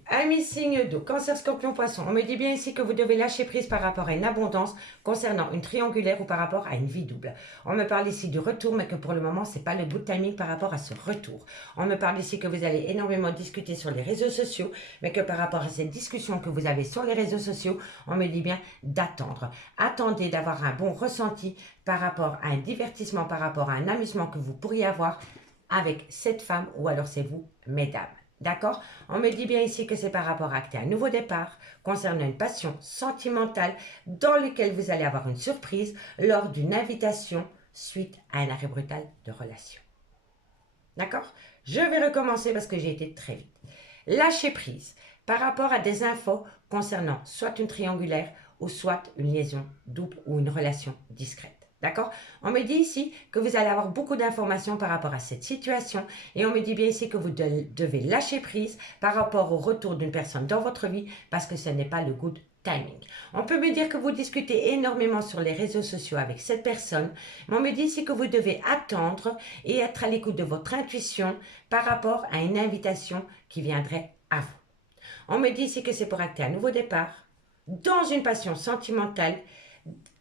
Amis signe d'eau, cancer, scorpion, poisson. On me dit bien ici que vous devez lâcher prise par rapport à une abondance concernant une triangulaire ou par rapport à une vie double. On me parle ici du retour, mais que pour le moment, c'est pas le good timing par rapport à ce retour. On me parle ici que vous allez énormément discuter sur les réseaux sociaux, mais que par rapport à cette discussion que vous avez sur les réseaux sociaux, on me dit bien d'attendre. Attendez d'avoir un bon ressenti par rapport à un divertissement, par rapport à un amusement que vous pourriez avoir avec cette femme ou alors c'est vous, mesdames. D'accord? On me dit bien ici que c'est par rapport à un nouveau départ concernant une passion sentimentale dans laquelle vous allez avoir une surprise lors d'une invitation suite à un arrêt brutal de relation. D'accord? Je vais recommencer parce que j'ai été très vite. Lâcher prise par rapport à des infos concernant soit une triangulaire ou soit une liaison double ou une relation discrète. D'accord? On me dit ici que vous allez avoir beaucoup d'informations par rapport à cette situation et on me dit bien ici que vous devez lâcher prise par rapport au retour d'une personne dans votre vie parce que ce n'est pas le good timing. On peut me dire que vous discutez énormément sur les réseaux sociaux avec cette personne, mais on me dit ici que vous devez attendre et être à l'écoute de votre intuition par rapport à une invitation qui viendrait à vous. On me dit ici que c'est pour acter un nouveau départ dans une passion sentimentale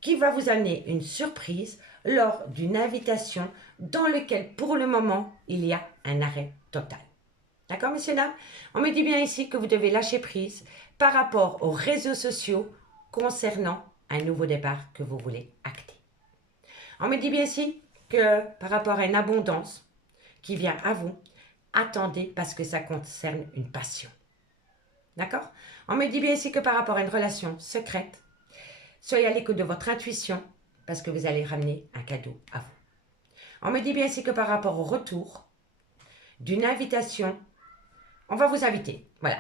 qui va vous amener une surprise lors d'une invitation dans laquelle, pour le moment, il y a un arrêt total. D'accord, messieurs, dames? On me dit bien ici que vous devez lâcher prise par rapport aux réseaux sociaux concernant un nouveau départ que vous voulez acter. On me dit bien ici que par rapport à une abondance qui vient à vous, attendez parce que ça concerne une passion. D'accord? On me dit bien ici que par rapport à une relation secrète, soyez à l'écoute de votre intuition parce que vous allez ramener un cadeau à vous. On me dit bien ici que par rapport au retour d'une invitation, on va vous inviter. Voilà.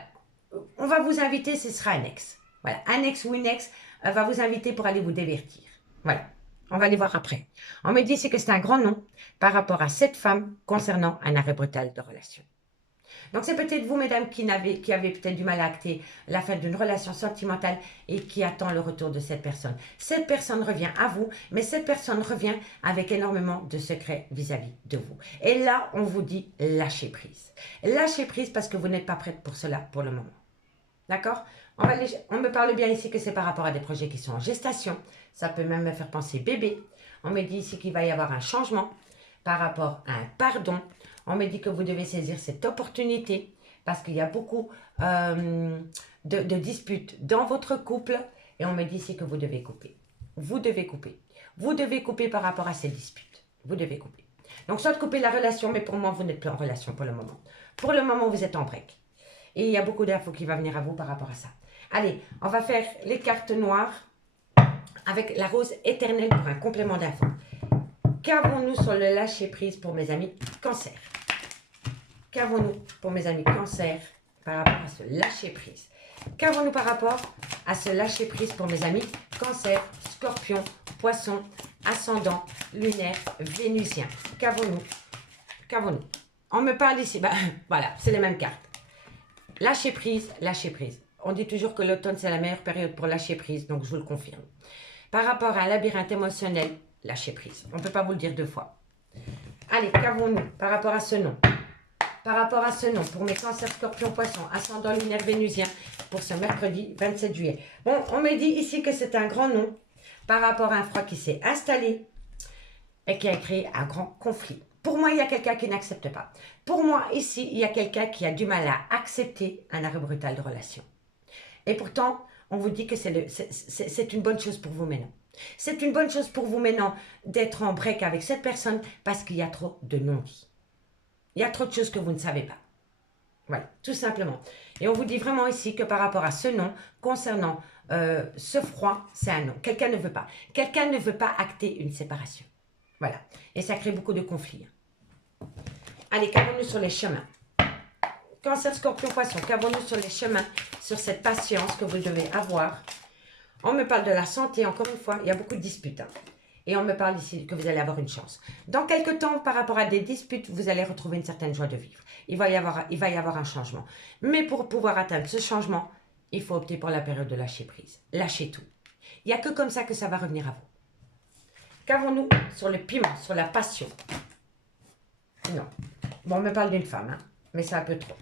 On va vous inviter, ce sera un ex. Voilà. Un ex ou une ex va vous inviter pour aller vous divertir. Voilà. On va aller voir après. On me dit ici que c'est un grand nom par rapport à cette femme concernant un arrêt brutal de relation. Donc c'est peut-être vous, mesdames, qui avez peut-être du mal à acter la fin d'une relation sentimentale et qui attend le retour de cette personne. Cette personne revient à vous, mais cette personne revient avec énormément de secrets vis-à-vis de vous. Et là, on vous dit lâchez prise. Lâchez prise parce que vous n'êtes pas prête pour cela pour le moment. D'accord? On me parle bien ici que c'est par rapport à des projets qui sont en gestation. Ça peut même me faire penser bébé. On me dit ici qu'il va y avoir un changement par rapport à un pardon. On me dit que vous devez saisir cette opportunité parce qu'il y a beaucoup de disputes dans votre couple. Et on me dit ici que vous devez couper. Vous devez couper. Vous devez couper par rapport à ces disputes. Vous devez couper. Donc, soit couper la relation, mais pour moi, vous n'êtes plus en relation pour le moment. Pour le moment, vous êtes en break. Et il y a beaucoup d'infos qui vont venir à vous par rapport à ça. Allez, on va faire les cartes noires avec la rose éternelle pour un complément d'infos. Qu'avons-nous sur le lâcher-prise pour mes amis cancer? Qu'avons-nous pour mes amis cancer par rapport à ce lâcher-prise? Qu'avons-nous par rapport à ce lâcher-prise pour mes amis cancer, scorpion, poisson, ascendant, lunaire, vénusien? Qu'avons-nous? Qu'avons-nous? On me parle ici, voilà, c'est les mêmes cartes. Lâcher prise, lâcher prise. On dit toujours que l'automne, c'est la meilleure période pour lâcher prise, donc je vous le confirme. Par rapport à un labyrinthe émotionnel, lâcher prise. On ne peut pas vous le dire deux fois. Allez, qu'avons-nous par rapport à ce nom? Par rapport à ce nom, pour mes cancers, scorpions, poissons, ascendant lunaire vénusien, pour ce mercredi 27 juillet. Bon, on me dit ici que c'est un grand nom par rapport à un froid qui s'est installé et qui a créé un grand conflit. Pour moi, il y a quelqu'un qui n'accepte pas. Pour moi, ici, il y a quelqu'un qui a du mal à accepter un arrêt brutal de relation. Et pourtant, on vous dit que c'est une bonne chose pour vous maintenant. C'est une bonne chose pour vous maintenant d'être en break avec cette personne parce qu'il y a trop de non-dits. Il y a trop de choses que vous ne savez pas. Voilà, tout simplement. Et on vous dit vraiment ici que par rapport à ce nom, concernant ce froid, c'est un non. Quelqu'un ne veut pas. Quelqu'un ne veut pas acter une séparation. Voilà. Et ça crée beaucoup de conflits. Allez, qu'avons-nous sur les chemins? Cancer, scorpion, poisson. Qu'avons-nous sur les chemins, sur cette patience que vous devez avoir? On me parle de la santé, encore une fois. Il y a beaucoup de disputes. Et on me parle ici que vous allez avoir une chance. Dans quelques temps, par rapport à des disputes, vous allez retrouver une certaine joie de vivre. Il va y avoir un changement. Mais pour pouvoir atteindre ce changement, il faut opter pour la période de lâcher prise. Lâchez tout. Il n'y a que comme ça que ça va revenir à vous. Qu'avons-nous sur le piment, sur la passion? Non. Bon, on me parle d'une femme, hein, mais c'est un peu trop.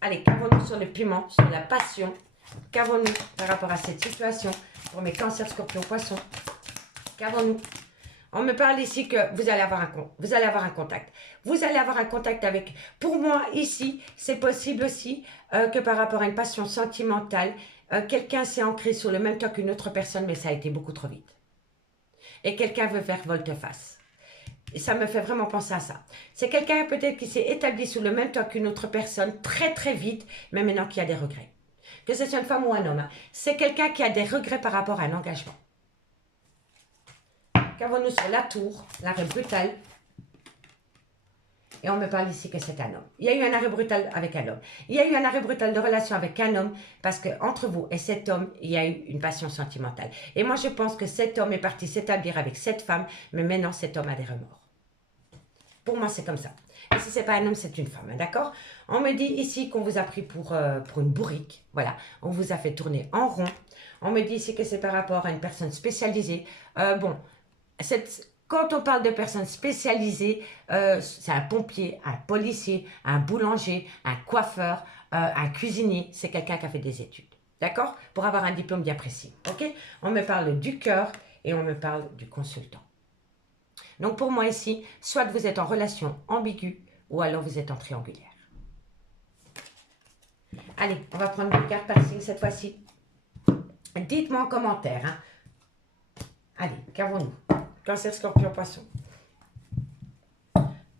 Allez, qu'avons-nous sur le piment, sur la passion? Qu'avons-nous par rapport à cette situation pour mes cancers, scorpions, poissons? Qu'avons-nous? On me parle ici que vous allez avoir un contact. Vous allez avoir un contact avec... Pour moi, ici, c'est possible aussi que par rapport à une passion sentimentale, quelqu'un s'est ancré sur le même toit qu'une autre personne, mais ça a été beaucoup trop vite. Et quelqu'un veut faire volte-face. Et ça me fait vraiment penser à ça. C'est quelqu'un peut-être qui s'est établi sous le même toit qu'une autre personne très très vite, mais maintenant qui a des regrets. Que ce soit une femme ou un homme, hein. C'est quelqu'un qui a des regrets par rapport à un engagement. Qu'avons-nous sur la tour, l'arrêt brutal? Et on me parle ici que c'est un homme. Il y a eu un arrêt brutal avec un homme. Il y a eu un arrêt brutal de relation avec un homme parce qu'entre vous et cet homme, il y a eu une passion sentimentale. Et moi, je pense que cet homme est parti s'établir avec cette femme, mais maintenant, cet homme a des remords. Pour moi, c'est comme ça. Et si ce n'est pas un homme, c'est une femme, hein, d'accord? On me dit ici qu'on vous a pris pour une bourrique. Voilà, on vous a fait tourner en rond. On me dit ici que c'est par rapport à une personne spécialisée. Quand on parle de personnes spécialisées, c'est un pompier, un policier, un boulanger, un coiffeur, un cuisinier. C'est quelqu'un qui a fait des études, d'accord? Pour avoir un diplôme bien précis, ok? On me parle du cœur et on me parle du consultant. Donc pour moi ici, soit vous êtes en relation ambiguë ou alors vous êtes en triangulaire. Allez, on va prendre une carte par signe cette fois-ci. Dites-moi en commentaire. Hein. Allez, qu'avons-nous? Cancer, scorpion, poisson.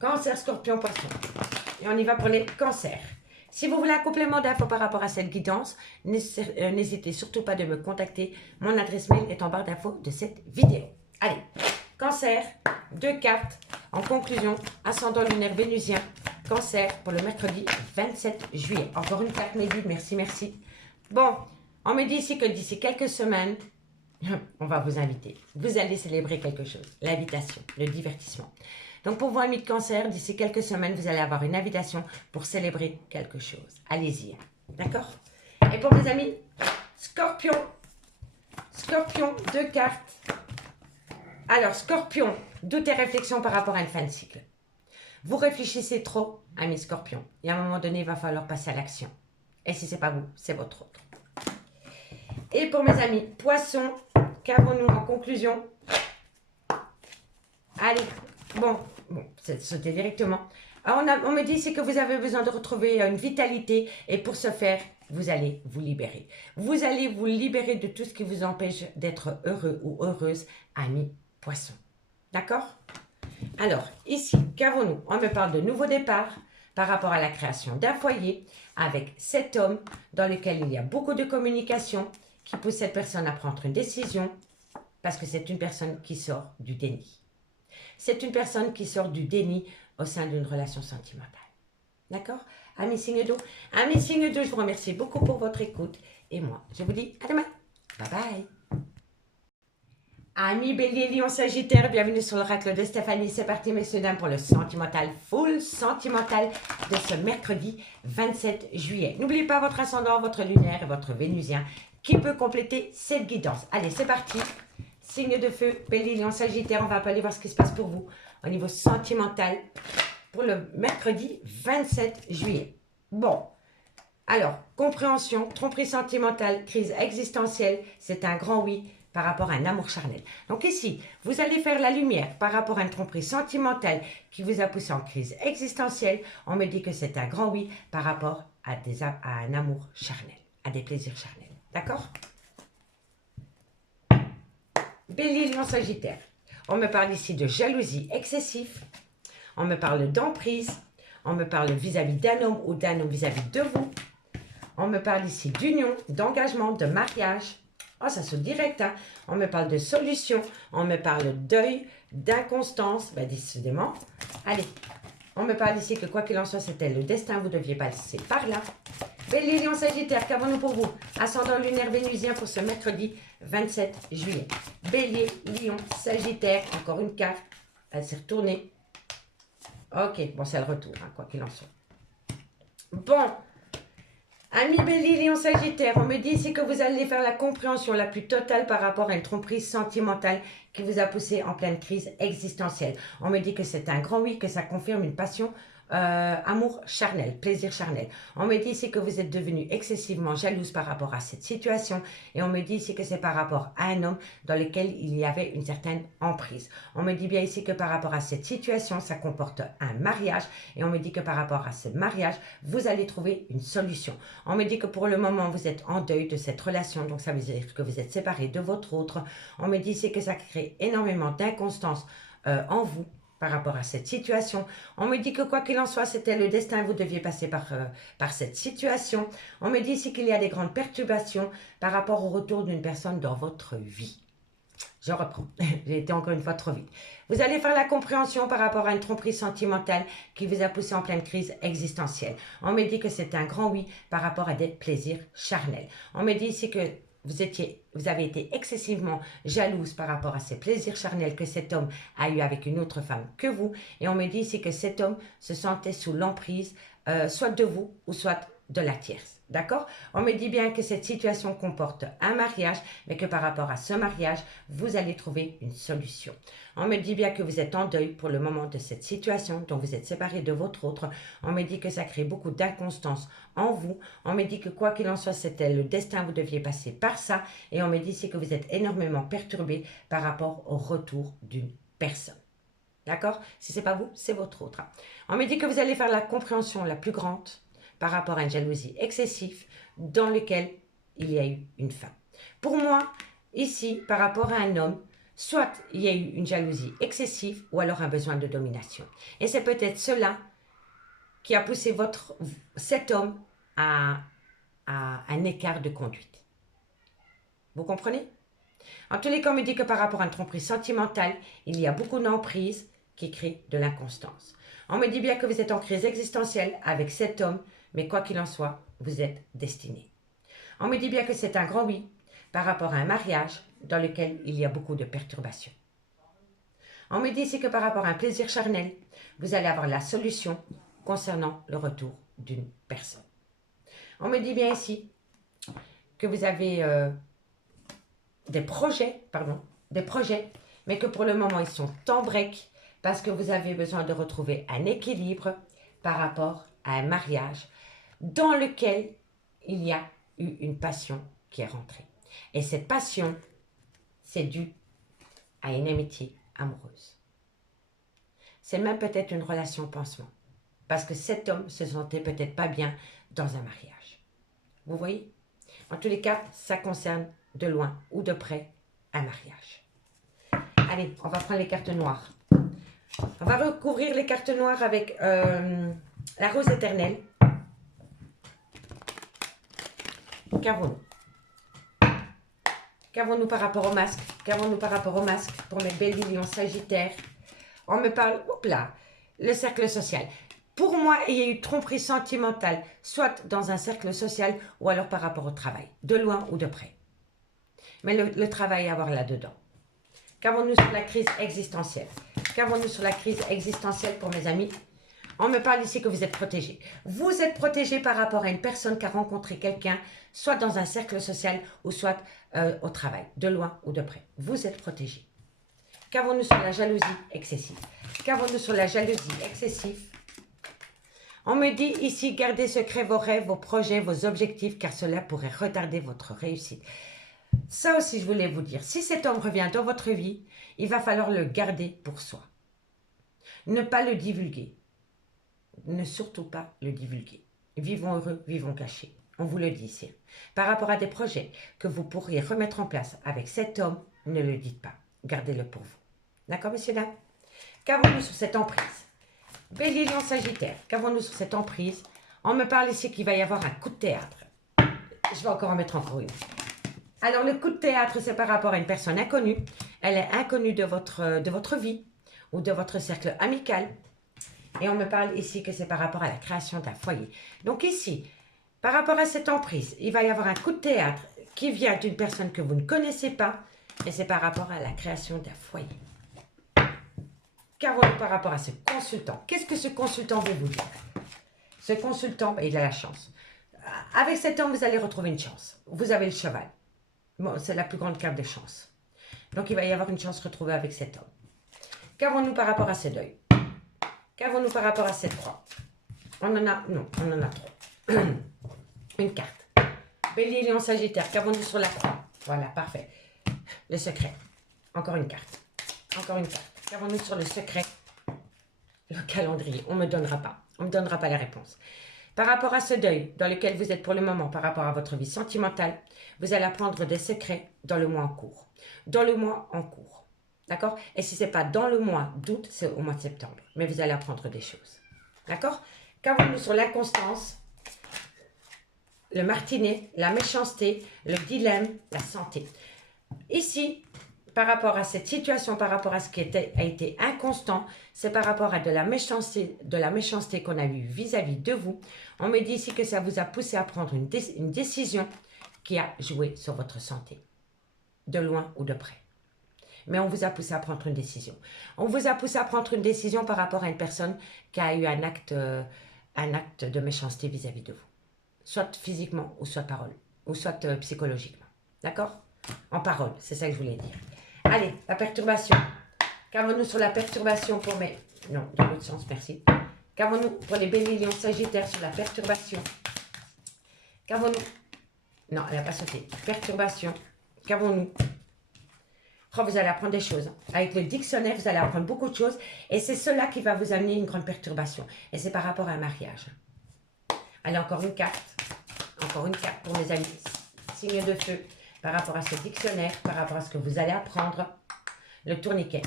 Cancer, scorpion, poisson. Et on y va pour les cancers. Si vous voulez un complément d'infos par rapport à cette guidance, n'hésitez surtout pas de me contacter. Mon adresse mail est en barre d'infos de cette vidéo. Allez, cancer, 2 cartes. En conclusion, ascendant lunaire vénusien, cancer pour le mercredi 27 juillet. Encore une carte médite, merci, merci. Bon, on me dit ici que d'ici quelques semaines, on va vous inviter. Vous allez célébrer quelque chose. L'invitation, le divertissement. Donc pour vous, amis de cancer, d'ici quelques semaines, vous allez avoir une invitation pour célébrer quelque chose. Allez-y. D'accord? Et pour mes amis, scorpion. Scorpion, 2 cartes. Alors, scorpion, doute et réflexion par rapport à une fin de cycle. Vous réfléchissez trop, amis scorpion. Et à un moment donné, il va falloir passer à l'action. Et si ce n'est pas vous, c'est votre autre. Et pour mes amis, poissons, qu'avons-nous en conclusion? Allez, bon, c'est sauter directement. Alors, on me dit ici que vous avez besoin de retrouver une vitalité et pour ce faire, vous allez vous libérer. Vous allez vous libérer de tout ce qui vous empêche d'être heureux ou heureuse, ami poisson. D'accord? Alors, ici, qu'avons-nous? On me parle de nouveau départ par rapport à la création d'un foyer avec cet homme dans lequel il y a beaucoup de communication qui pousse cette personne à prendre une décision parce que c'est une personne qui sort du déni. C'est une personne qui sort du déni au sein d'une relation sentimentale. D'accord? Amis signes d'eau. Amis signes d'eau, je vous remercie beaucoup pour votre écoute. Et moi, je vous dis à demain. Bye bye. Amis Bélier, Lion, Sagittaire, bienvenue sur l'oracle de Stéphanie. C'est parti, messieurs, dames, pour le sentimental, full sentimental de ce mercredi 27 juillet. N'oubliez pas votre ascendant, votre lunaire et votre vénusien qui peut compléter cette guidance. Allez, c'est parti. Signe de feu, Bélier, Lion, Sagittaire, on va aller voir ce qui se passe pour vous au niveau sentimental pour le mercredi 27 juillet. Bon, alors, compréhension, tromperie sentimentale, crise existentielle, c'est un grand oui par rapport à un amour charnel. Donc ici, vous allez faire la lumière par rapport à une tromperie sentimentale qui vous a poussé en crise existentielle. On me dit que c'est un grand oui par rapport à un amour charnel, à des plaisirs charnels. D'accord? Bélier, Lion, Sagittaire. On me parle ici de jalousie excessive. On me parle d'emprise. On me parle vis-à-vis d'un homme ou d'un homme vis-à-vis de vous. On me parle ici d'union, d'engagement, de mariage. Oh, ça saute direct, hein. On me parle de solution. On me parle de deuil, d'inconstance. Ben, décidément. Allez, on me parle ici que quoi qu'il en soit, c'était le destin. Vous deviez passer par là. Bélier, Lion, Sagittaire, qu'avons-nous pour vous? Ascendant lunaire vénusien pour ce mercredi 27 juillet. Bélier, Lion, Sagittaire, encore une carte. Elle s'est retournée. Ok, bon, c'est le retour, hein, quoi qu'il en soit. Bon, amis Bélier, Lion, Sagittaire, on me dit ici que vous allez faire la compréhension la plus totale par rapport à une tromperie sentimentale qui vous a poussé en pleine crise existentielle. On me dit que c'est un grand oui, que ça confirme une passion, amour charnel, plaisir charnel. On me dit ici que vous êtes devenue excessivement jalouse par rapport à cette situation et on me dit ici que c'est par rapport à un homme dans lequel il y avait une certaine emprise. On me dit bien ici que par rapport à cette situation, ça comporte un mariage et on me dit que par rapport à ce mariage, vous allez trouver une solution. On me dit que pour le moment, vous êtes en deuil de cette relation, donc ça veut dire que vous êtes séparés de votre autre. On me dit ici que ça crée énormément d'inconstance en vous par rapport à cette situation. On me dit que quoi qu'il en soit, c'était le destin, vous deviez passer par cette situation. On me dit ici qu'il y a des grandes perturbations par rapport au retour d'une personne dans votre vie. Je reprends, j'ai été encore une fois trop vite. Vous allez faire la compréhension par rapport à une tromperie sentimentale qui vous a poussé en pleine crise existentielle. On me dit que c'est un grand oui par rapport à des plaisirs charnels. On me dit ici que vous avez été excessivement jalouse par rapport à ces plaisirs charnels que cet homme a eu avec une autre femme que vous. Et on me dit ici que cet homme se sentait sous l'emprise, soit de vous ou soit de la tierce. D'accord? On me dit bien que cette situation comporte un mariage, mais que par rapport à ce mariage, vous allez trouver une solution. On me dit bien que vous êtes en deuil pour le moment de cette situation, dont vous êtes séparé de votre autre. On me dit que ça crée beaucoup d'inconstance en vous. On me dit que quoi qu'il en soit, c'était le destin, vous deviez passer par ça. Et on me dit c'est que vous êtes énormément perturbé par rapport au retour d'une personne. D'accord? Si ce n'est pas vous, c'est votre autre. On me dit que vous allez faire la compréhension la plus grande par rapport à une jalousie excessive dans lequel il y a eu une femme. Pour moi, ici, par rapport à un homme, soit il y a eu une jalousie excessive ou alors un besoin de domination. Et c'est peut-être cela qui a poussé cet homme à un écart de conduite. Vous comprenez? En tous les cas, on me dit que par rapport à une tromperie sentimentale, il y a beaucoup d'emprise qui crée de l'inconstance. On me dit bien que vous êtes en crise existentielle avec cet homme, mais quoi qu'il en soit, vous êtes destiné. On me dit bien que c'est un grand oui par rapport à un mariage dans lequel il y a beaucoup de perturbations. On me dit ici que par rapport à un plaisir charnel, vous allez avoir la solution concernant le retour d'une personne. On me dit bien ici que vous avez des projets, mais que pour le moment, ils sont en break parce que vous avez besoin de retrouver un équilibre par rapport à un mariage dans lequel il y a eu une passion qui est rentrée. Et cette passion, c'est dû à une amitié amoureuse. C'est même peut-être une relation pansement. Parce que cet homme se sentait peut-être pas bien dans un mariage. Vous voyez? En tous les cas, ça concerne de loin ou de près un mariage. Allez, on va prendre les cartes noires. On va recouvrir les cartes noires avec la rose éternelle. Qu'avons-nous? Qu'avons-nous par rapport au masque? Qu'avons-nous par rapport au masque pour mes béliers, lions, sagittaires? On me parle, hop là, le cercle social. Pour moi, il y a eu tromperie sentimentale, soit dans un cercle social ou alors par rapport au travail, de loin ou de près. Mais le travail à avoir là-dedans. Qu'avons-nous sur la crise existentielle? Qu'avons-nous sur la crise existentielle pour mes amis? On me parle ici que vous êtes protégés. Vous êtes protégés par rapport à une personne qui a rencontré quelqu'un, soit dans un cercle social ou soit au travail, de loin ou de près. Vous êtes protégés. Qu'avons-nous sur la jalousie excessive? Qu'avons-nous sur la jalousie excessive? On me dit ici, gardez secret vos rêves, vos projets, vos objectifs, car cela pourrait retarder votre réussite. Ça aussi, je voulais vous dire, si cet homme revient dans votre vie, il va falloir le garder pour soi. Ne pas le divulguer. Ne surtout pas le divulguer. Vivons heureux, vivons cachés. On vous le dit ici. Par rapport à des projets que vous pourriez remettre en place avec cet homme, ne le dites pas. Gardez-le pour vous. D'accord, messieurs, dames? Qu'avons-nous sur cette emprise? Bélier, lion, sagittaire. Qu'avons-nous sur cette emprise? On me parle ici qu'il va y avoir un coup de théâtre. Je vais encore en mettre encore une. Alors, le coup de théâtre, c'est par rapport à une personne inconnue. Elle est inconnue de votre vie ou de votre cercle amical. Et on me parle ici que c'est par rapport à la création d'un foyer. Donc ici, par rapport à cette emprise, il va y avoir un coup de théâtre qui vient d'une personne que vous ne connaissez pas. Et c'est par rapport à la création d'un foyer. Qu'avons-nous par rapport à ce consultant? Qu'est-ce que ce consultant veut vous dire? Ce consultant, il a la chance. Avec cet homme, vous allez retrouver une chance. Vous avez le cheval. Bon, c'est la plus grande carte de chance. Donc, il va y avoir une chance retrouvée avec cet homme. Qu'avons-nous par rapport à ce deuil? Qu'avons-nous par rapport à cette croix? On en a, non, on en a trois. Une carte. Bélier, lion, sagittaire. Qu'avons-nous sur la croix? Voilà, parfait. Le secret. Encore une carte. Encore une carte. Qu'avons-nous sur le secret? Le calendrier. On ne me donnera pas. On ne me donnera pas la réponse. Par rapport à ce deuil dans lequel vous êtes pour le moment, par rapport à votre vie sentimentale, vous allez apprendre des secrets dans le mois en cours. Dans le mois en cours. D'accord? Et si ce n'est pas dans le mois d'août, c'est au mois de septembre. Mais vous allez apprendre des choses. D'accord? Qu'avons-nous sur l'inconstance, le martinet, la méchanceté, le dilemme, la santé? Ici, par rapport à cette situation, par rapport à ce qui a été inconstant, c'est par rapport à de la méchanceté qu'on a eue vis-à-vis de vous. On me dit ici que ça vous a poussé à prendre une décision qui a joué sur votre santé, de loin ou de près. Mais on vous a poussé à prendre une décision. On vous a poussé à prendre une décision par rapport à une personne qui a eu un acte de méchanceté vis-à-vis de vous. Soit physiquement, ou soit parole, ou soit psychologiquement. D'accord? En parole, c'est ça que je voulais dire. Allez, la perturbation. Qu'avons-nous sur la perturbation pour mes... Non, dans l'autre sens, merci. Qu'avons-nous pour les béliers, lions, sagittaires sur la perturbation? Qu'avons-nous... Non, elle n'a pas sauté. Perturbation. Qu'avons-nous? Oh, vous allez apprendre des choses. Avec le dictionnaire, vous allez apprendre beaucoup de choses. Et c'est cela qui va vous amener une grande perturbation. Et c'est par rapport à un mariage. Allez, encore une carte. Encore une carte pour mes amis. Signe de feu. Par rapport à ce dictionnaire, par rapport à ce que vous allez apprendre, le tourniquet.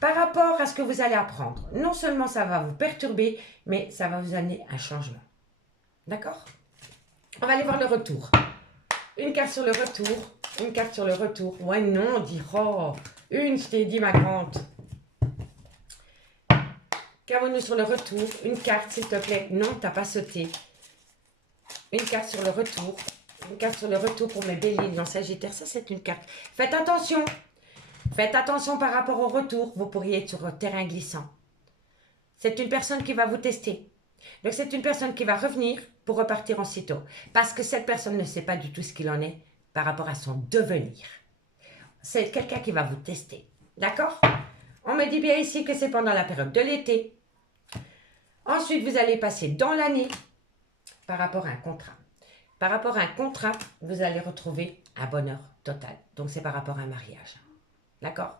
Par rapport à ce que vous allez apprendre, non seulement ça va vous perturber, mais ça va vous amener un changement. D'accord? On va aller voir le retour. Une carte sur le retour, une carte sur le retour. Ouais, non, on dit, oh, une, je t'ai dit, ma grande. Qu'avons-nous sur le retour? Une carte, s'il te plaît. Non, t'as pas sauté. Une carte sur le retour. Une carte sur le retour pour mes béliers, lions, sagittaire. Ça, c'est une carte. Faites attention. Faites attention par rapport au retour. Vous pourriez être sur un terrain glissant. C'est une personne qui va vous tester. Donc, c'est une personne qui va revenir pour repartir aussitôt. Parce que cette personne ne sait pas du tout ce qu'il en est par rapport à son devenir. C'est quelqu'un qui va vous tester. D'accord? On me dit bien ici que c'est pendant la période de l'été. Ensuite, vous allez passer dans l'année par rapport à un contrat. Par rapport à un contrat, vous allez retrouver un bonheur total. Donc, c'est par rapport à un mariage. D'accord?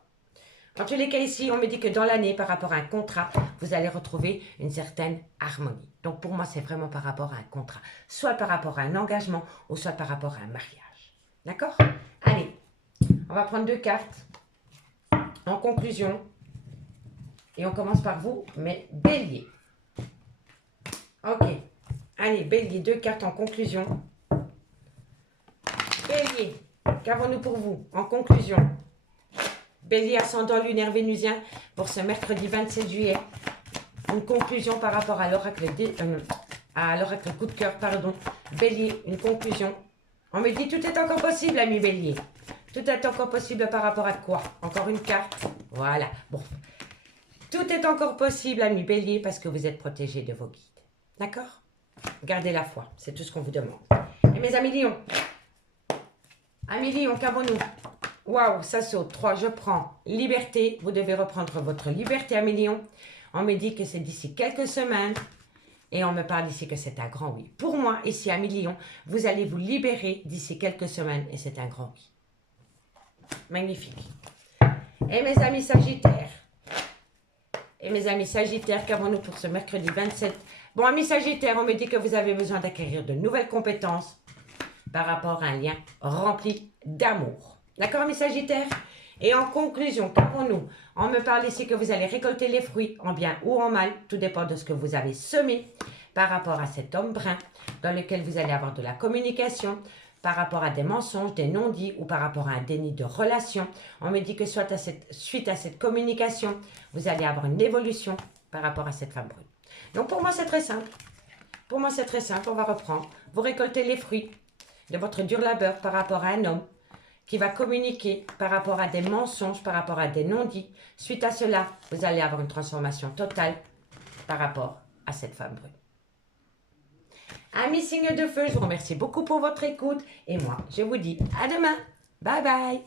En tous les cas, ici, on me dit que dans l'année, par rapport à un contrat, vous allez retrouver une certaine harmonie. Donc, pour moi, c'est vraiment par rapport à un contrat. Soit par rapport à un engagement, ou soit par rapport à un mariage. D'accord? Allez, on va prendre 2 cartes. En conclusion, et on commence par vous, mais bélier. Ok. Allez, bélier, 2 cartes en conclusion. Bélier, qu'avons-nous pour vous en conclusion? Bélier, ascendant lunaire vénusien pour ce mercredi 27 juillet. Une conclusion par rapport à l'oracle coup de cœur, pardon. Bélier, une conclusion. On me dit tout est encore possible, ami Bélier. Tout est encore possible par rapport à quoi? Encore une carte. Voilà. Bon. Tout est encore possible, ami Bélier, parce que vous êtes protégé de vos guides. D'accord? Gardez la foi. C'est tout ce qu'on vous demande. Et mes amis Lions. Amis Lions, qu'avons-nous? Waouh, ça saute. 3, je prends. Liberté. Vous devez reprendre votre liberté, amis Lions. On me dit que c'est d'ici quelques semaines. Et on me parle ici que c'est un grand oui. Pour moi, ici, amis Lions, vous allez vous libérer d'ici quelques semaines. Et c'est un grand oui. Magnifique. Et mes amis Sagittaires. Et mes amis Sagittaires, qu'avons-nous pour ce mercredi 27? Bon, amis Sagittaires, on me dit que vous avez besoin d'acquérir de nouvelles compétences par rapport à un lien rempli d'amour. D'accord, amis Sagittaires? Et en conclusion, qu'avons-nous? On me parle ici que vous allez récolter les fruits, en bien ou en mal, tout dépend de ce que vous avez semé par rapport à cet homme brun, dans lequel vous allez avoir de la communication, par rapport à des mensonges, des non-dits ou par rapport à un déni de relation. On me dit que suite à cette communication, vous allez avoir une évolution par rapport à cette femme brune. Donc pour moi, c'est très simple. Pour moi, c'est très simple. On va reprendre. Vous récoltez les fruits de votre dur labeur par rapport à un homme qui va communiquer par rapport à des mensonges, par rapport à des non-dits. Suite à cela, vous allez avoir une transformation totale par rapport à cette femme brune. Amis signes de feu, je vous remercie beaucoup pour votre écoute. Et moi, je vous dis à demain. Bye bye.